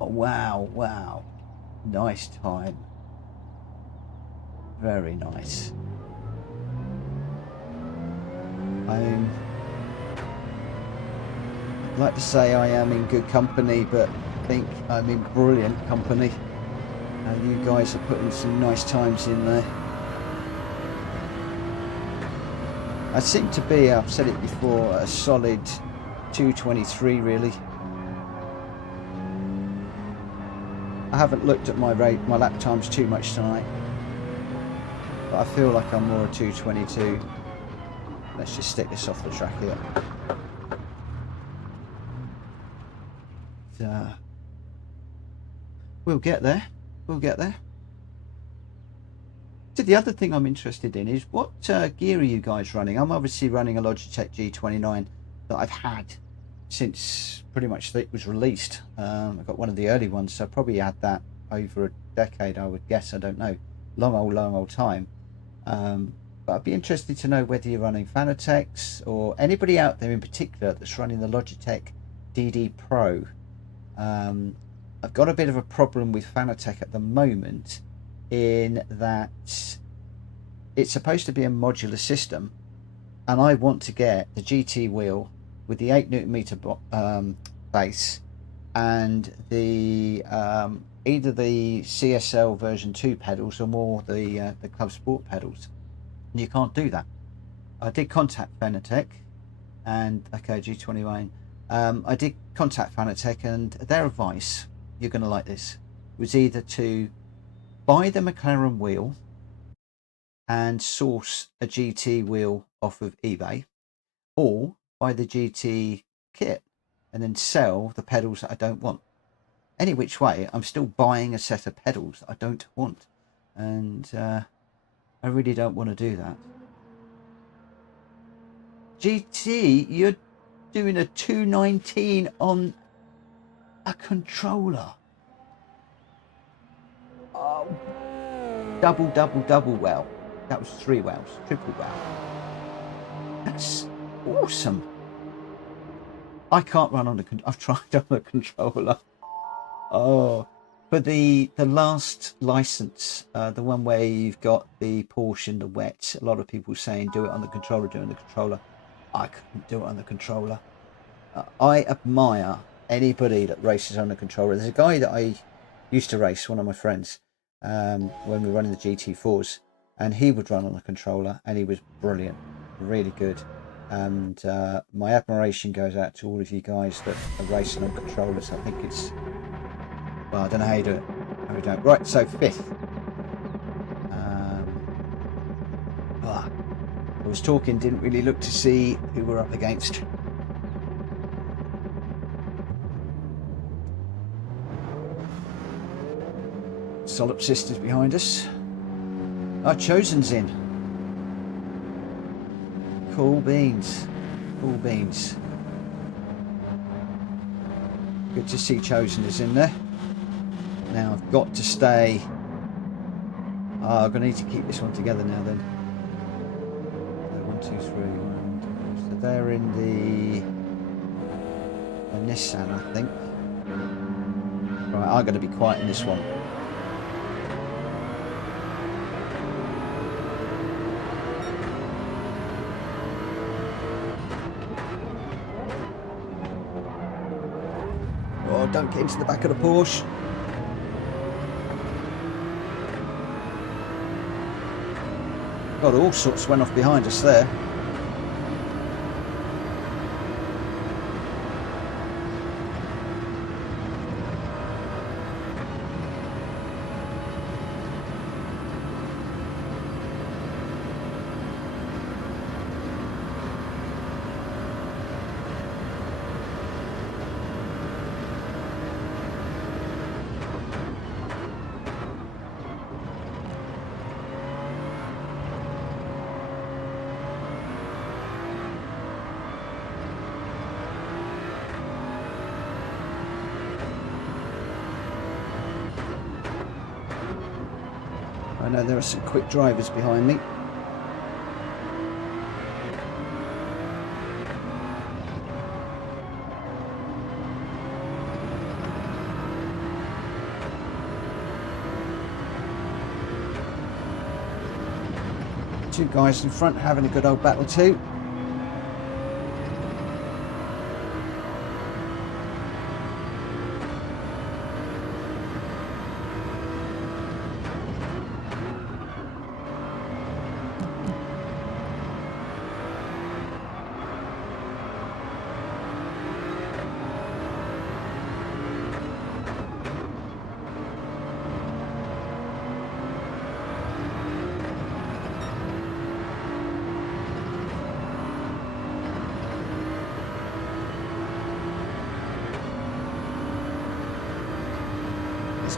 Oh, wow. Nice time. Very nice. I'd like to say I am in good company, but I think I'm in brilliant company. You guys are putting some nice times in there. I seem to be, I've said it before, a solid 223 really. I haven't looked at my lap times too much tonight, but I feel like I'm more a 222. Let's just stick this off the track here. We'll get there. We'll get there. So the other thing I'm interested in is what gear are you guys running? I'm obviously running a Logitech G29 that I've had since pretty much it was released. I got one of the early ones, so I probably had that over a decade, I would guess. I don't know, long old time. But I'd be interested to know whether you're running Fanatec's or anybody out there in particular that's running the Logitech DD Pro. I've got a bit of a problem with Fanatec at the moment in that it's supposed to be a modular system, and I want to get the GT wheel with the 8 Nm base and the either the CSL version 2 pedals or more the Club Sport pedals. And you can't do that. I did contact Fanatec and okay, G21. I did contact Fanatec, and their advice, you're going to like this, was either to buy the McLaren wheel and source a GT wheel off of eBay, or buy the GT kit and then sell the pedals that I don't want. Any which way, I'm still buying a set of pedals that I don't want, and I really don't want to do that. GT, you're doing a 219 on a controller. Oh, double well. That was 3 wells, triple well. That's awesome. I can't run on I've tried on the controller. Oh, for the last license, the one where you've got the Porsche and the wet, a lot of people saying do it on the controller, do it on the controller. I couldn't do it on the controller. I admire anybody that races on the controller. There's a guy that I used to race, one of my friends, when we were running the GT4s, and he would run on the controller, and he was brilliant, really good. And my admiration goes out to all of you guys that are racing on controllers. I think it's, well, I don't know how you do it. How we don't. Right, so 5th. I was talking, didn't really look to see who we're up against. Solid Sisters behind us. Our Chosen's in. Cool beans. Cool beans. Good to see Chosen is in there. Now I've got to stay. Oh, I'm going to need to keep this one together now then. 1, 2, 3. 1, 2, so they're in the Nissan, I think. Right, I'm going to be quiet in this one. Oh, don't get into the back of the Porsche. God, all sorts went off behind us there. I know there are some quick drivers behind me. Two guys in front having a good old battle too.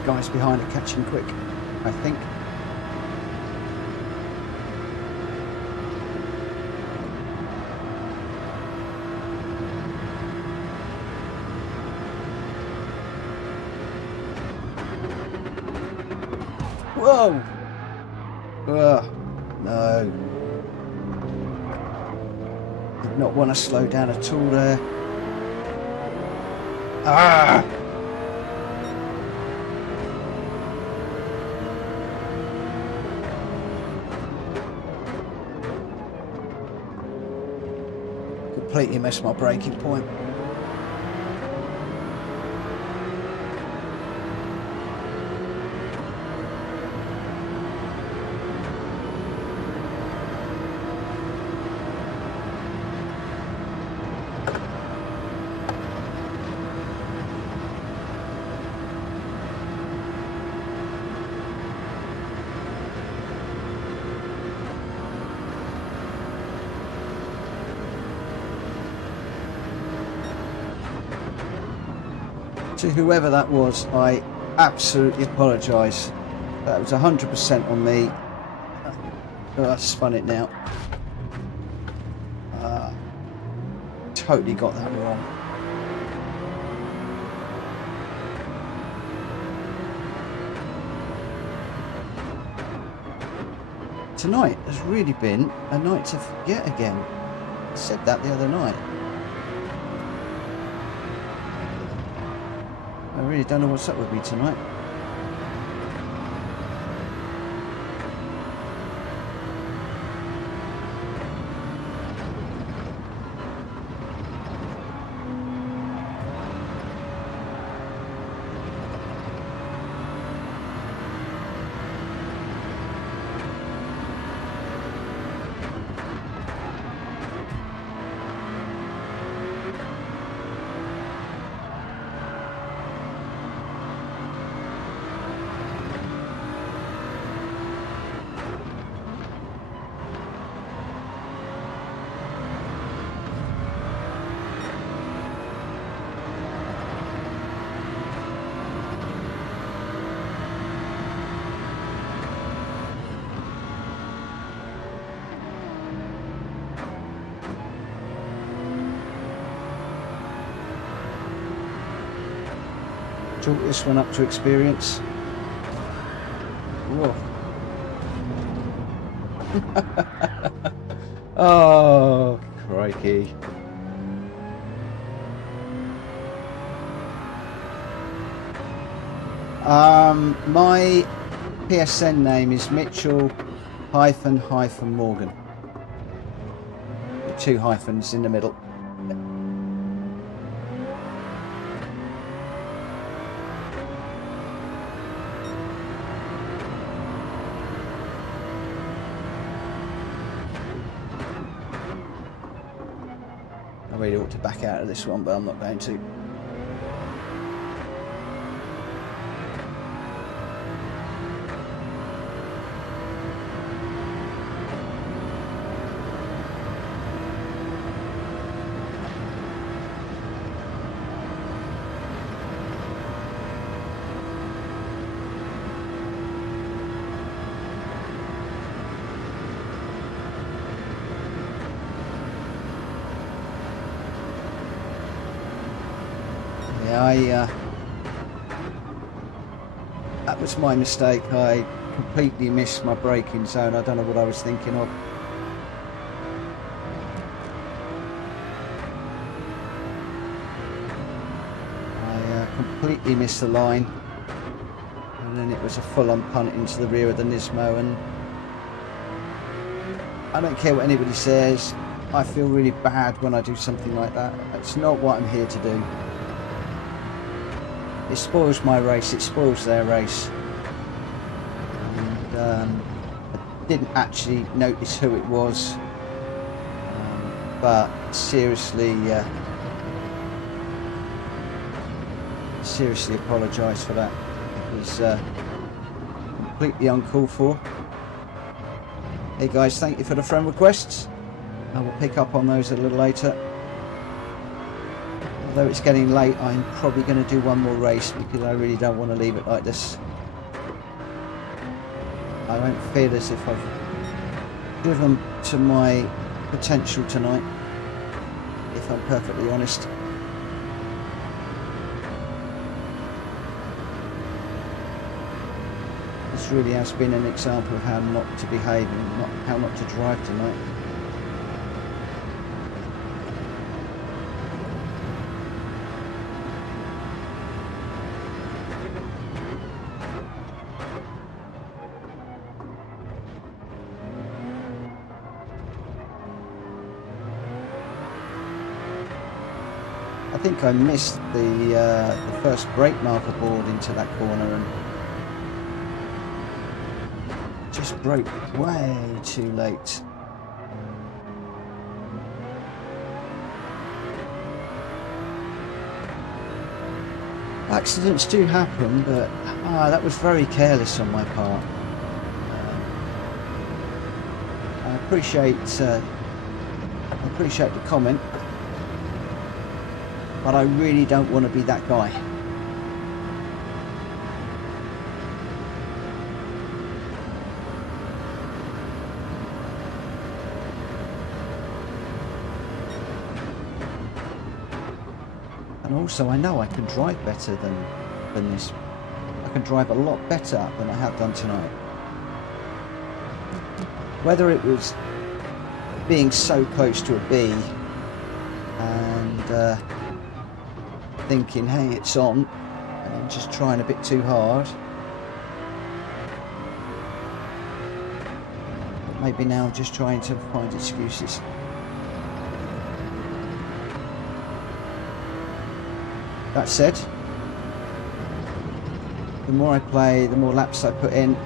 Guys behind are catching quick, I think. Whoa! Ugh, no. Did not want to slow down at all there. Ah! Completely missed my braking point. To whoever that was, I absolutely apologise. That was 100% on me. Oh, I spun it now. Totally got that wrong. Tonight has really been a night to forget again. I said that the other night. I really don't know what's up with me tonight. Chalk this one up to experience. Whoa. Oh, crikey. My PSN name is Mitchell-Morgan. With 2 hyphens in the middle. I really ought to back out of this one, but I'm not going to. That was my mistake. I completely missed my braking zone. I don't know what I was thinking of. I completely missed the line, and then it was a full-on punt into the rear of the Nismo, and I don't care what anybody says, I feel really bad when I do something like that. That's not what I'm here to do. It spoils my race, it spoils their race. And I didn't actually notice who it was, but seriously apologise for that. It was completely uncalled for. Hey guys, thank you for the friend requests. I will pick up on those a little later. Although it's getting late, I'm probably going to do one more race because I really don't want to leave it like this. I don't feel as if I've driven to my potential tonight, if I'm perfectly honest. This really has been an example of how not to behave and how not to drive tonight. I think I missed the first brake marker board into that corner and just broke way too late. Accidents do happen, but that was very careless on my part. I appreciate the comment, but I really don't want to be that guy. And also I know I can drive better than this. I can drive a lot better than I have done tonight. Whether it was being so close to a B and thinking, hey, it's on, and then just trying a bit too hard. But maybe now I'm just trying to find excuses. That said, the more I play, the more laps I put in,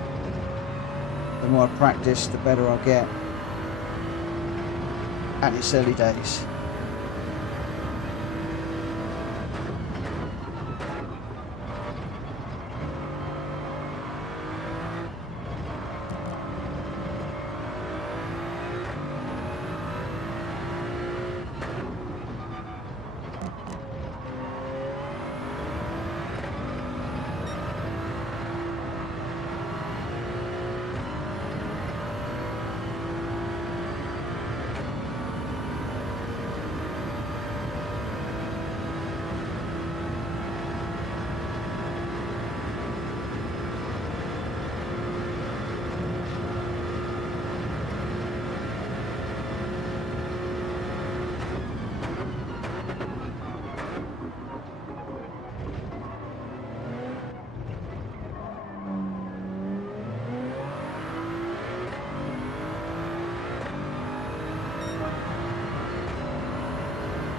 the more I practice, the better I'll get. And it's early days.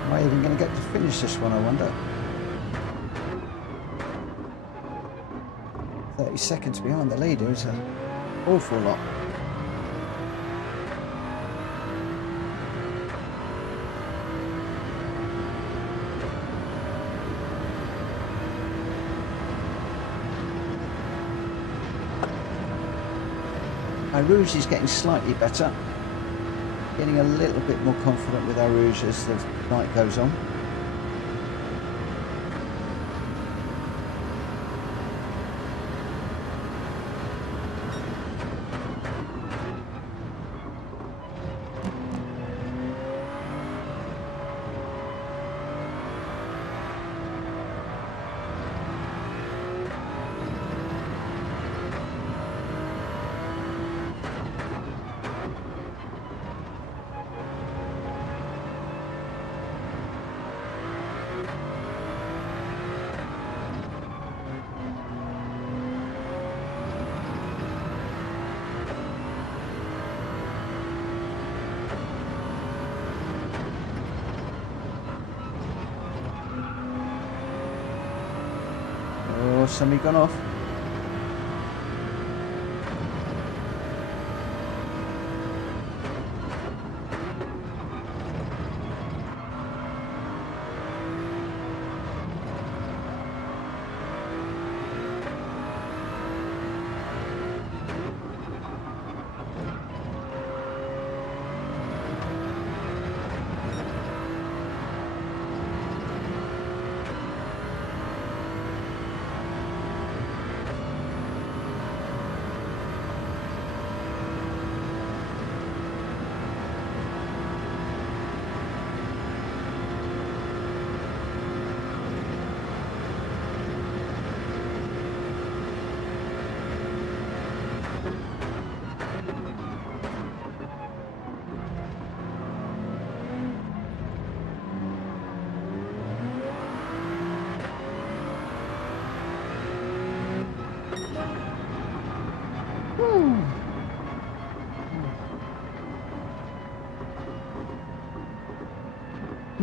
Am I even going to get to finish this one, I wonder? 30 seconds behind the leader is an awful lot. My rouge is getting slightly better. Getting a little bit more confident with our rouge as the night goes on. Oh, somebody gone off.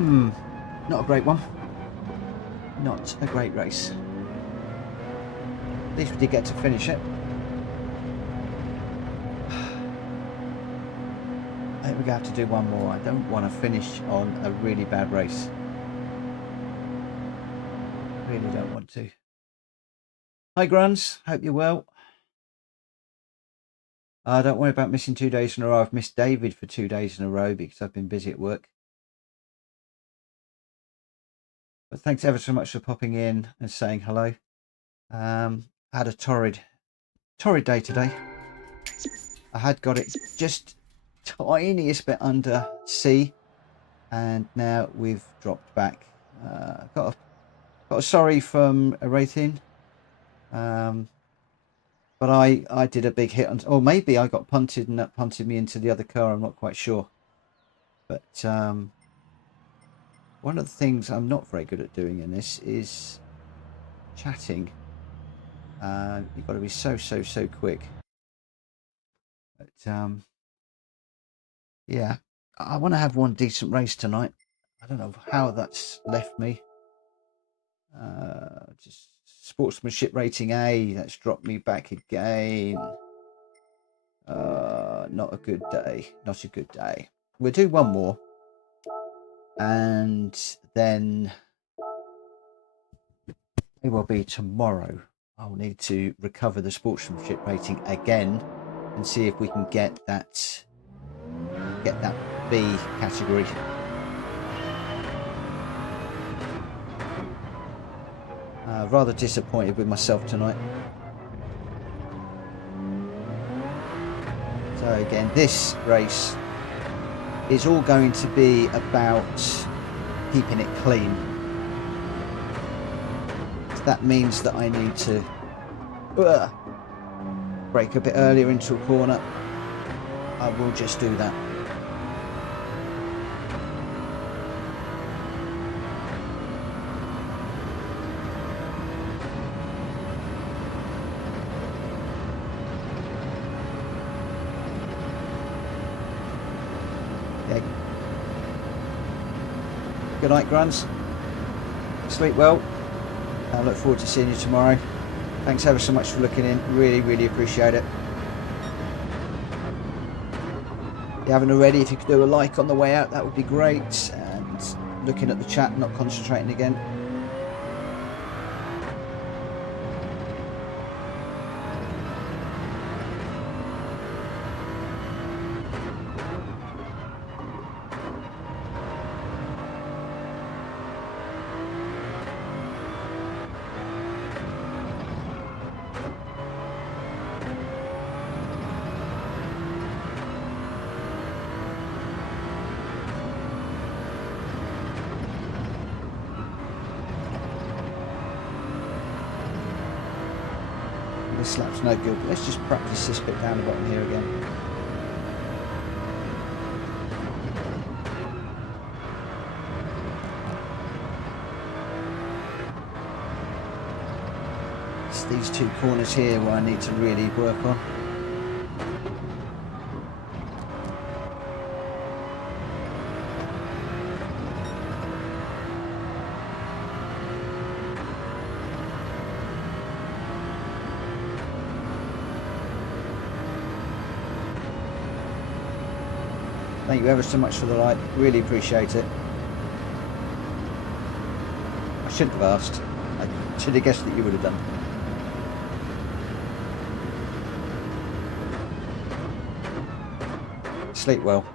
Not a great one. Not a great race. At least we did get to finish it. I think we're going to have to do one more. I don't want to finish on a really bad race. Really don't want to. Hi Gruns, hope you're well. Don't worry about missing 2 days in a row. I've missed David for 2 days in a row because I've been busy at work. But thanks ever so much for popping in and saying hello. I had a torrid day today. I had got it just tiniest bit under C, and now we've dropped back. Got a sorry from Arathin. But I did a big hit on, or maybe I got punted and that punted me into the other car. I'm not quite sure. But one of the things I'm not very good at doing in this is chatting. You've got to be so quick. But yeah, I want to have one decent race tonight. I don't know how that's left me. Just sportsmanship rating A, that's dropped me back again. Not a good day. Not a good day. We'll do one more, and then it will be tomorrow. I'll need to recover the sportsmanship rating again and see if we can get that B category. Rather disappointed with myself tonight. So again, this race is all going to be about keeping it clean. So that means that I need to brake a bit earlier into a corner. I will just do that. Good night, Gruns. Sleep well. I look forward to seeing you tomorrow. Thanks ever so much for looking in. Really appreciate it. If you haven't already, if you could do a like on the way out, that would be great. And looking at the chat, not concentrating again. This lap's no good. Let's just practice this bit down the bottom here again. It's these two corners here where I need to really work on. Thank you ever so much for the like, really appreciate it. I shouldn't have asked. I should have guessed that you would have done. Sleep well.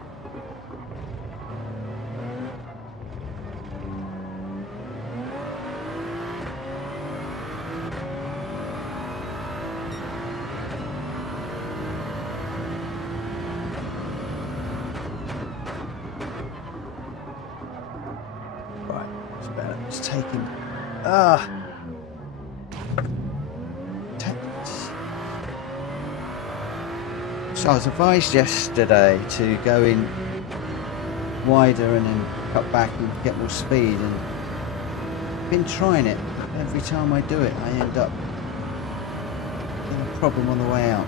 So I was advised yesterday to go in wider and then cut back and get more speed, and I've been trying it. Every time I do it, I end up in a problem on the way out.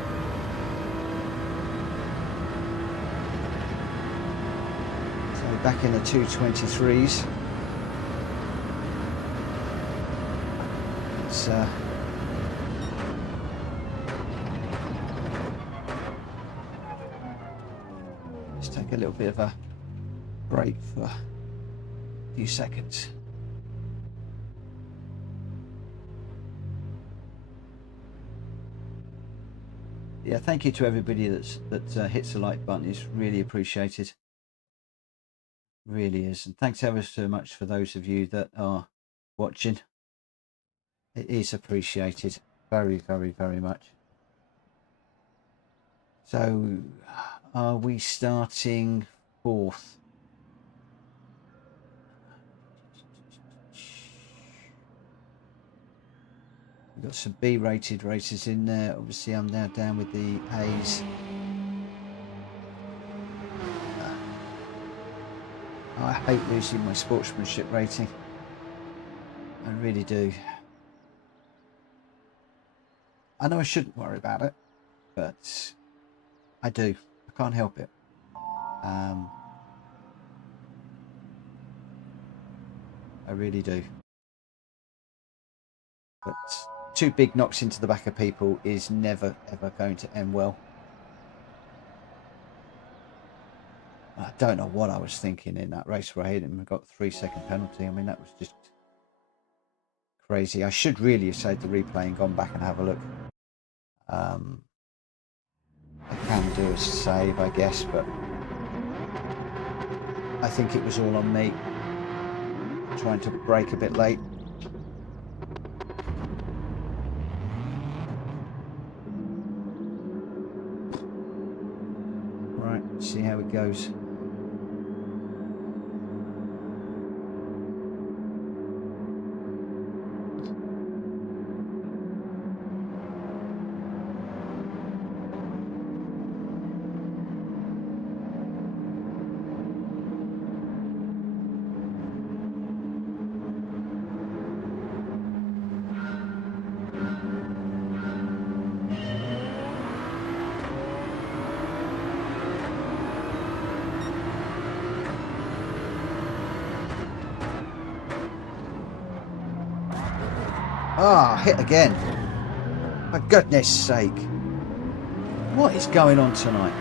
So We're back in the 223s. It's let's take a little bit of a break for a few seconds. Yeah, thank you to everybody that hits the like button. It's really appreciated. Really is. And thanks ever so much for those of you that are watching. It is appreciated very, very, very much. So are we starting fourth? We've got some B-rated races in there. Obviously, I'm now down with the A's. I hate losing my sportsmanship rating. I really do. I know I shouldn't worry about it, but I do. I can't help it. I really do. But 2 big knocks into the back of people is never ever going to end well. I don't know what I was thinking in that race where I hit him and got a 3-second penalty. I mean, that was just crazy. I should really have saved the replay and gone back and have a look. I can do a save, I guess, but I think it was all on me trying to brake a bit late. Right, let's see how it goes. Ah, hit again. For goodness sake. What is going on tonight?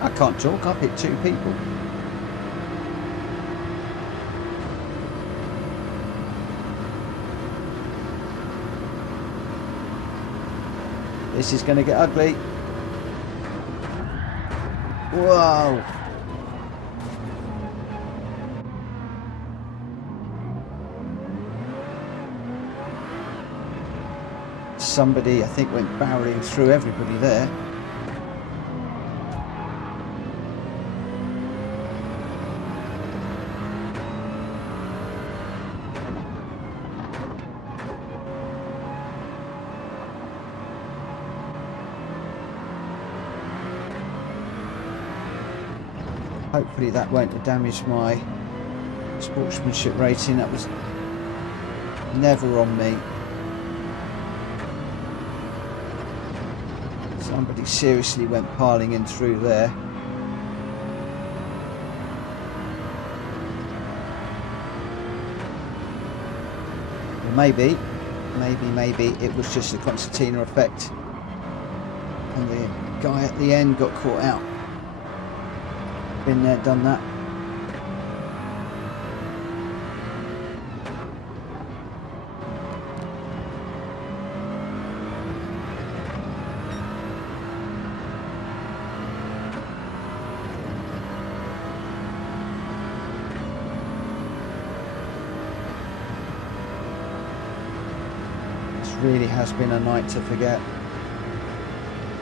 I can't talk. I've hit 2 people. This is going to get ugly. Whoa. Somebody, I think, went barreling through everybody there. Hopefully that won't have damaged my sportsmanship rating. That was never on me. Somebody seriously went piling in through there. Maybe it was just the concertina effect and the guy at the end got caught out. Been there, done that. This really has been a night to forget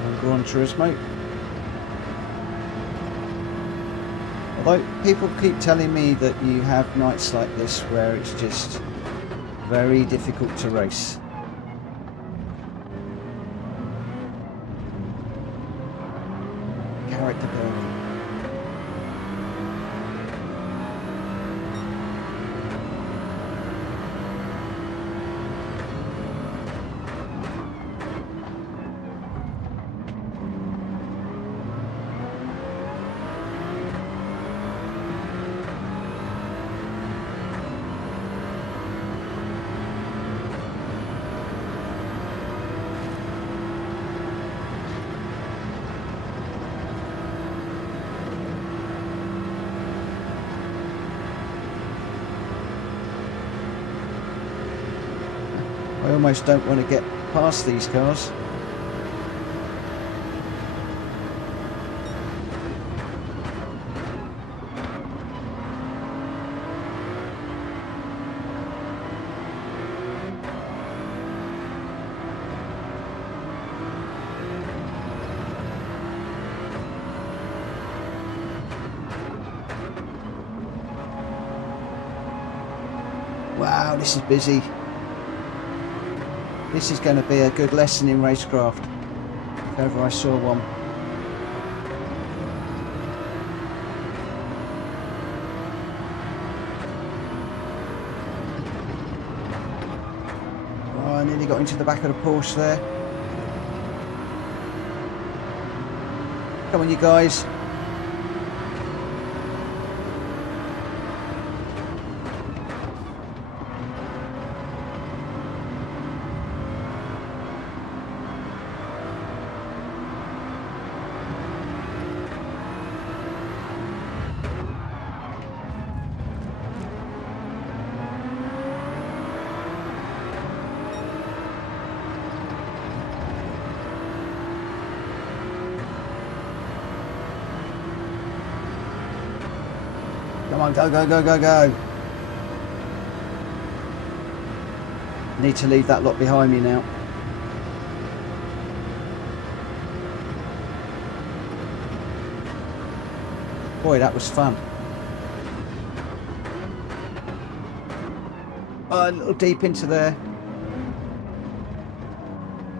on Gran Turismo. Although people keep telling me that you have nights like this where it's just very difficult to race. Character building. almost don't want to get past these cars. Wow, this is busy. This is going to be a good lesson in racecraft, if ever I saw one. Oh, I nearly got into the back of the Porsche there. Come on, you guys. Come on, go, go, go, go, go. Need to leave that lot behind me now. Boy, that was fun. Oh, a little deep into there.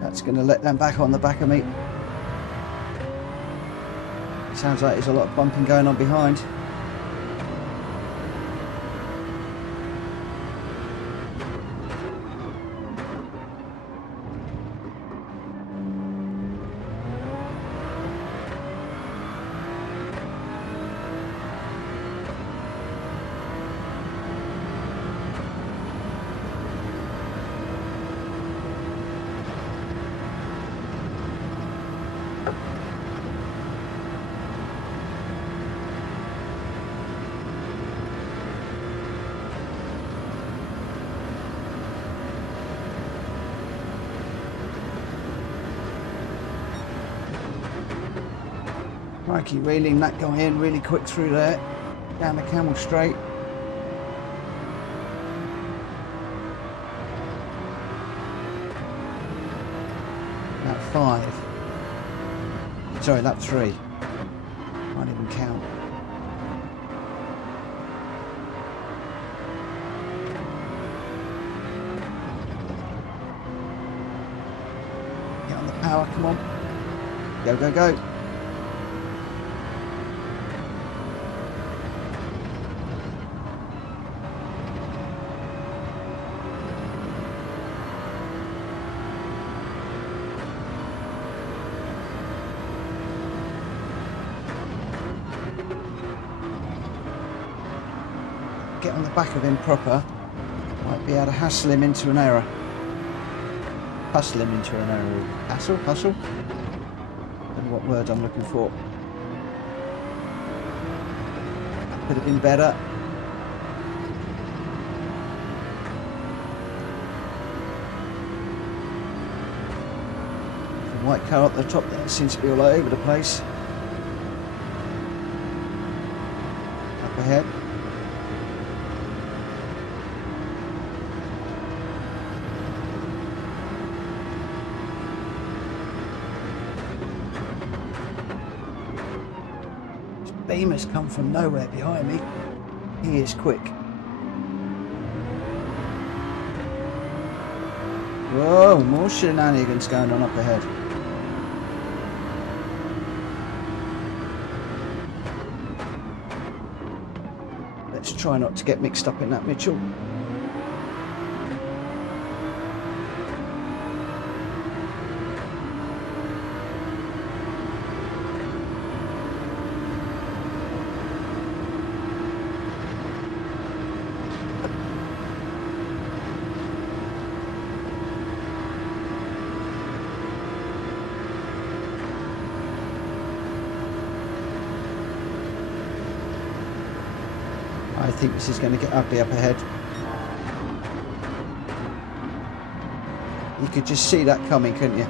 That's going to let them back on the back of me. Sounds like there's a lot of bumping going on behind. Crikey, reeling that guy in really quick through there, down the Camel Straight. Lap 5. Sorry, lap 3. Can't even count. Get on the power, come on. Go, go, go. Get on the back of him proper, might be able to hassle him into an error. Hustle him into an error. Hassle? Hustle? Don't know what word I'm looking for. Could have been better. The white car at the top there seems to be all over the place. Up ahead. Beam has come from nowhere behind me. He is quick. Whoa, more shenanigans going on up ahead. Let's try not to get mixed up in that, Mitchell. I think this is going to get ugly up ahead. could just see that coming, couldn't you?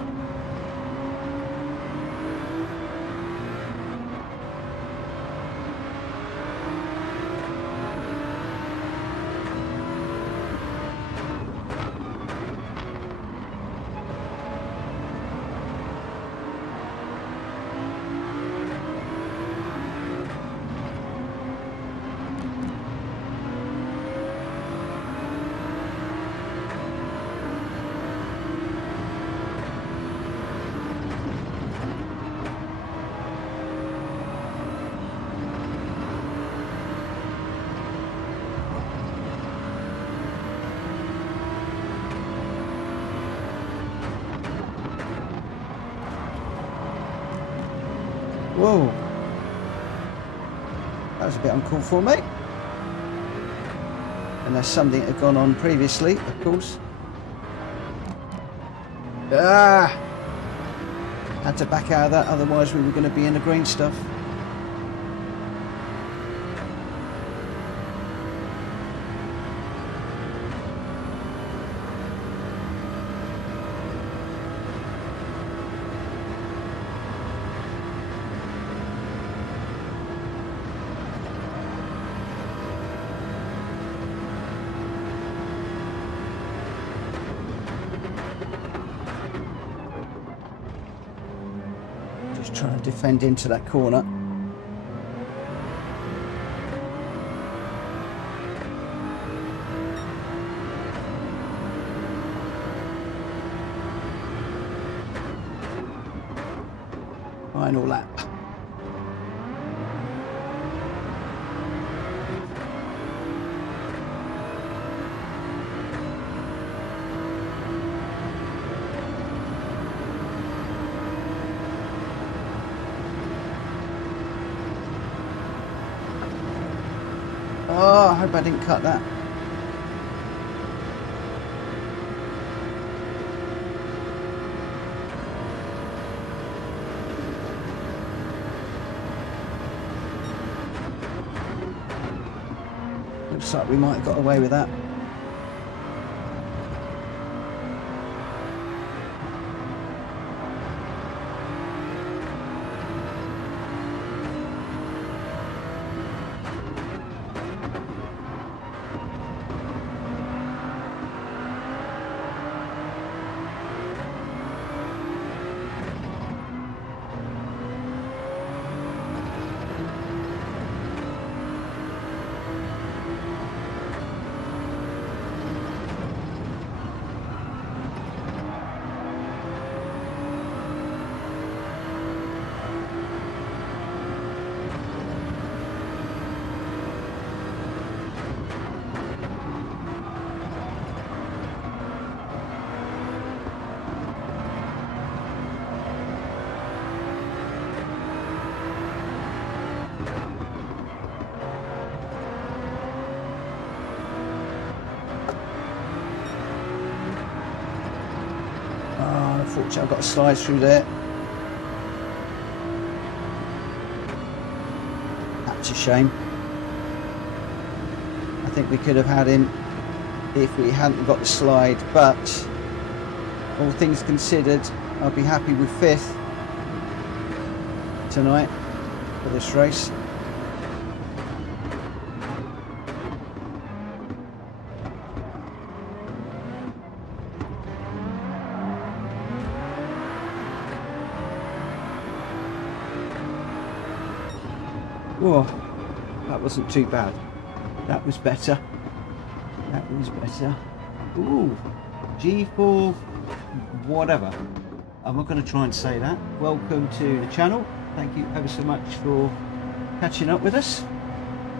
Whoa, that was a bit uncalled for, mate. Unless something had gone on previously, of course. Ah! Had to back out of that, otherwise we were going to be in the green stuff. Just trying to defend into that corner. Final lap. Oh, I hope I didn't cut that. Looks like we might have got away with that. Unfortunately, I've got to slide through there. That's a shame. I think we could have had him if we hadn't got the slide, but all things considered, I'll be happy with 5th tonight for this race. Oh, that wasn't too bad. That was better. That was better. Ooh, G4 whatever. I'm not going to try and say that. Welcome to the channel. Thank you ever so much for catching up with us.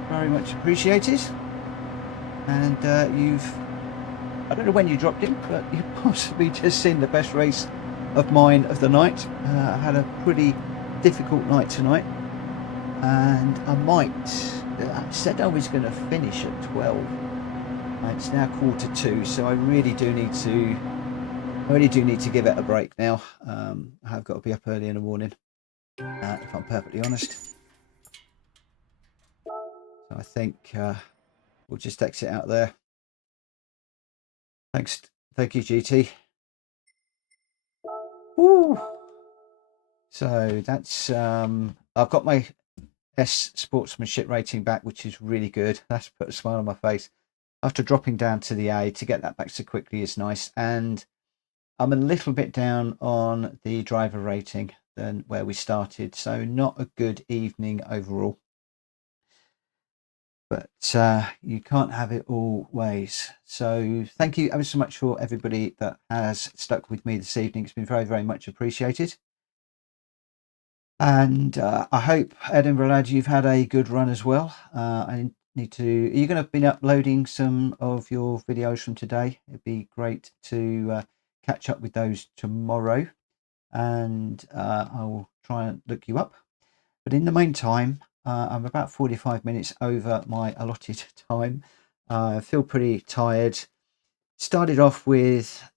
Very much appreciated. And I don't know when you dropped in, but you've possibly just seen the best race of mine of the night. I had a pretty difficult night tonight. And I said I was going to finish at 12. It's now 1:45, so I really do need to give it a break now. I have got to be up early in the morning, if I'm perfectly honest. So I think we'll just exit out there. Thank you, GT. Woo. So that's I've got my S sportsmanship rating back, which is really good. That's put a smile on my face. After dropping down to the A, to get that back so quickly is nice. And I'm a little bit down on the driver rating than where we started, so not a good evening overall. But you can't have it all ways. So thank you ever so much for everybody that has stuck with me this evening. It's been very, very much appreciated. And I hope, Edinburgh lad, you've had a good run as well. I need to. Are you going to be uploading some of your videos from today? It'd be great to catch up with those tomorrow, and I will try and look you up. But in the meantime, I'm about 45 minutes over my allotted time. I feel pretty tired. Started off with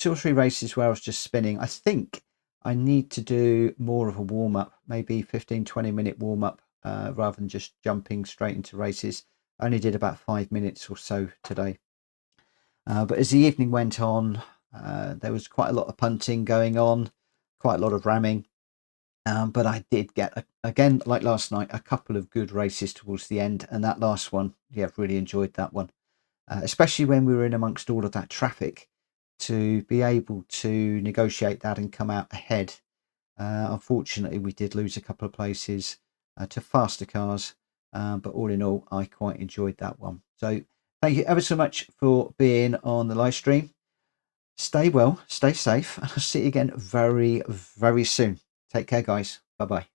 2 or 3 races where I was just spinning. I think I need to do more of a warm up, maybe 15-20 minute warm up rather than just jumping straight into races. I only did about 5 minutes or so today. But as the evening went on, there was quite a lot of punting going on, quite a lot of ramming. But I did get, again, like last night, a couple of good races towards the end. And that last one, yeah, really enjoyed that one, especially when we were in amongst all of that traffic, to be able to negotiate that and come out ahead. Unfortunately, we did lose a couple of places to faster cars, but all in all, I quite enjoyed that one. So thank you ever so much for being on the live stream. Stay well, stay safe, and I'll see you again very, very soon. Take care, guys. Bye bye.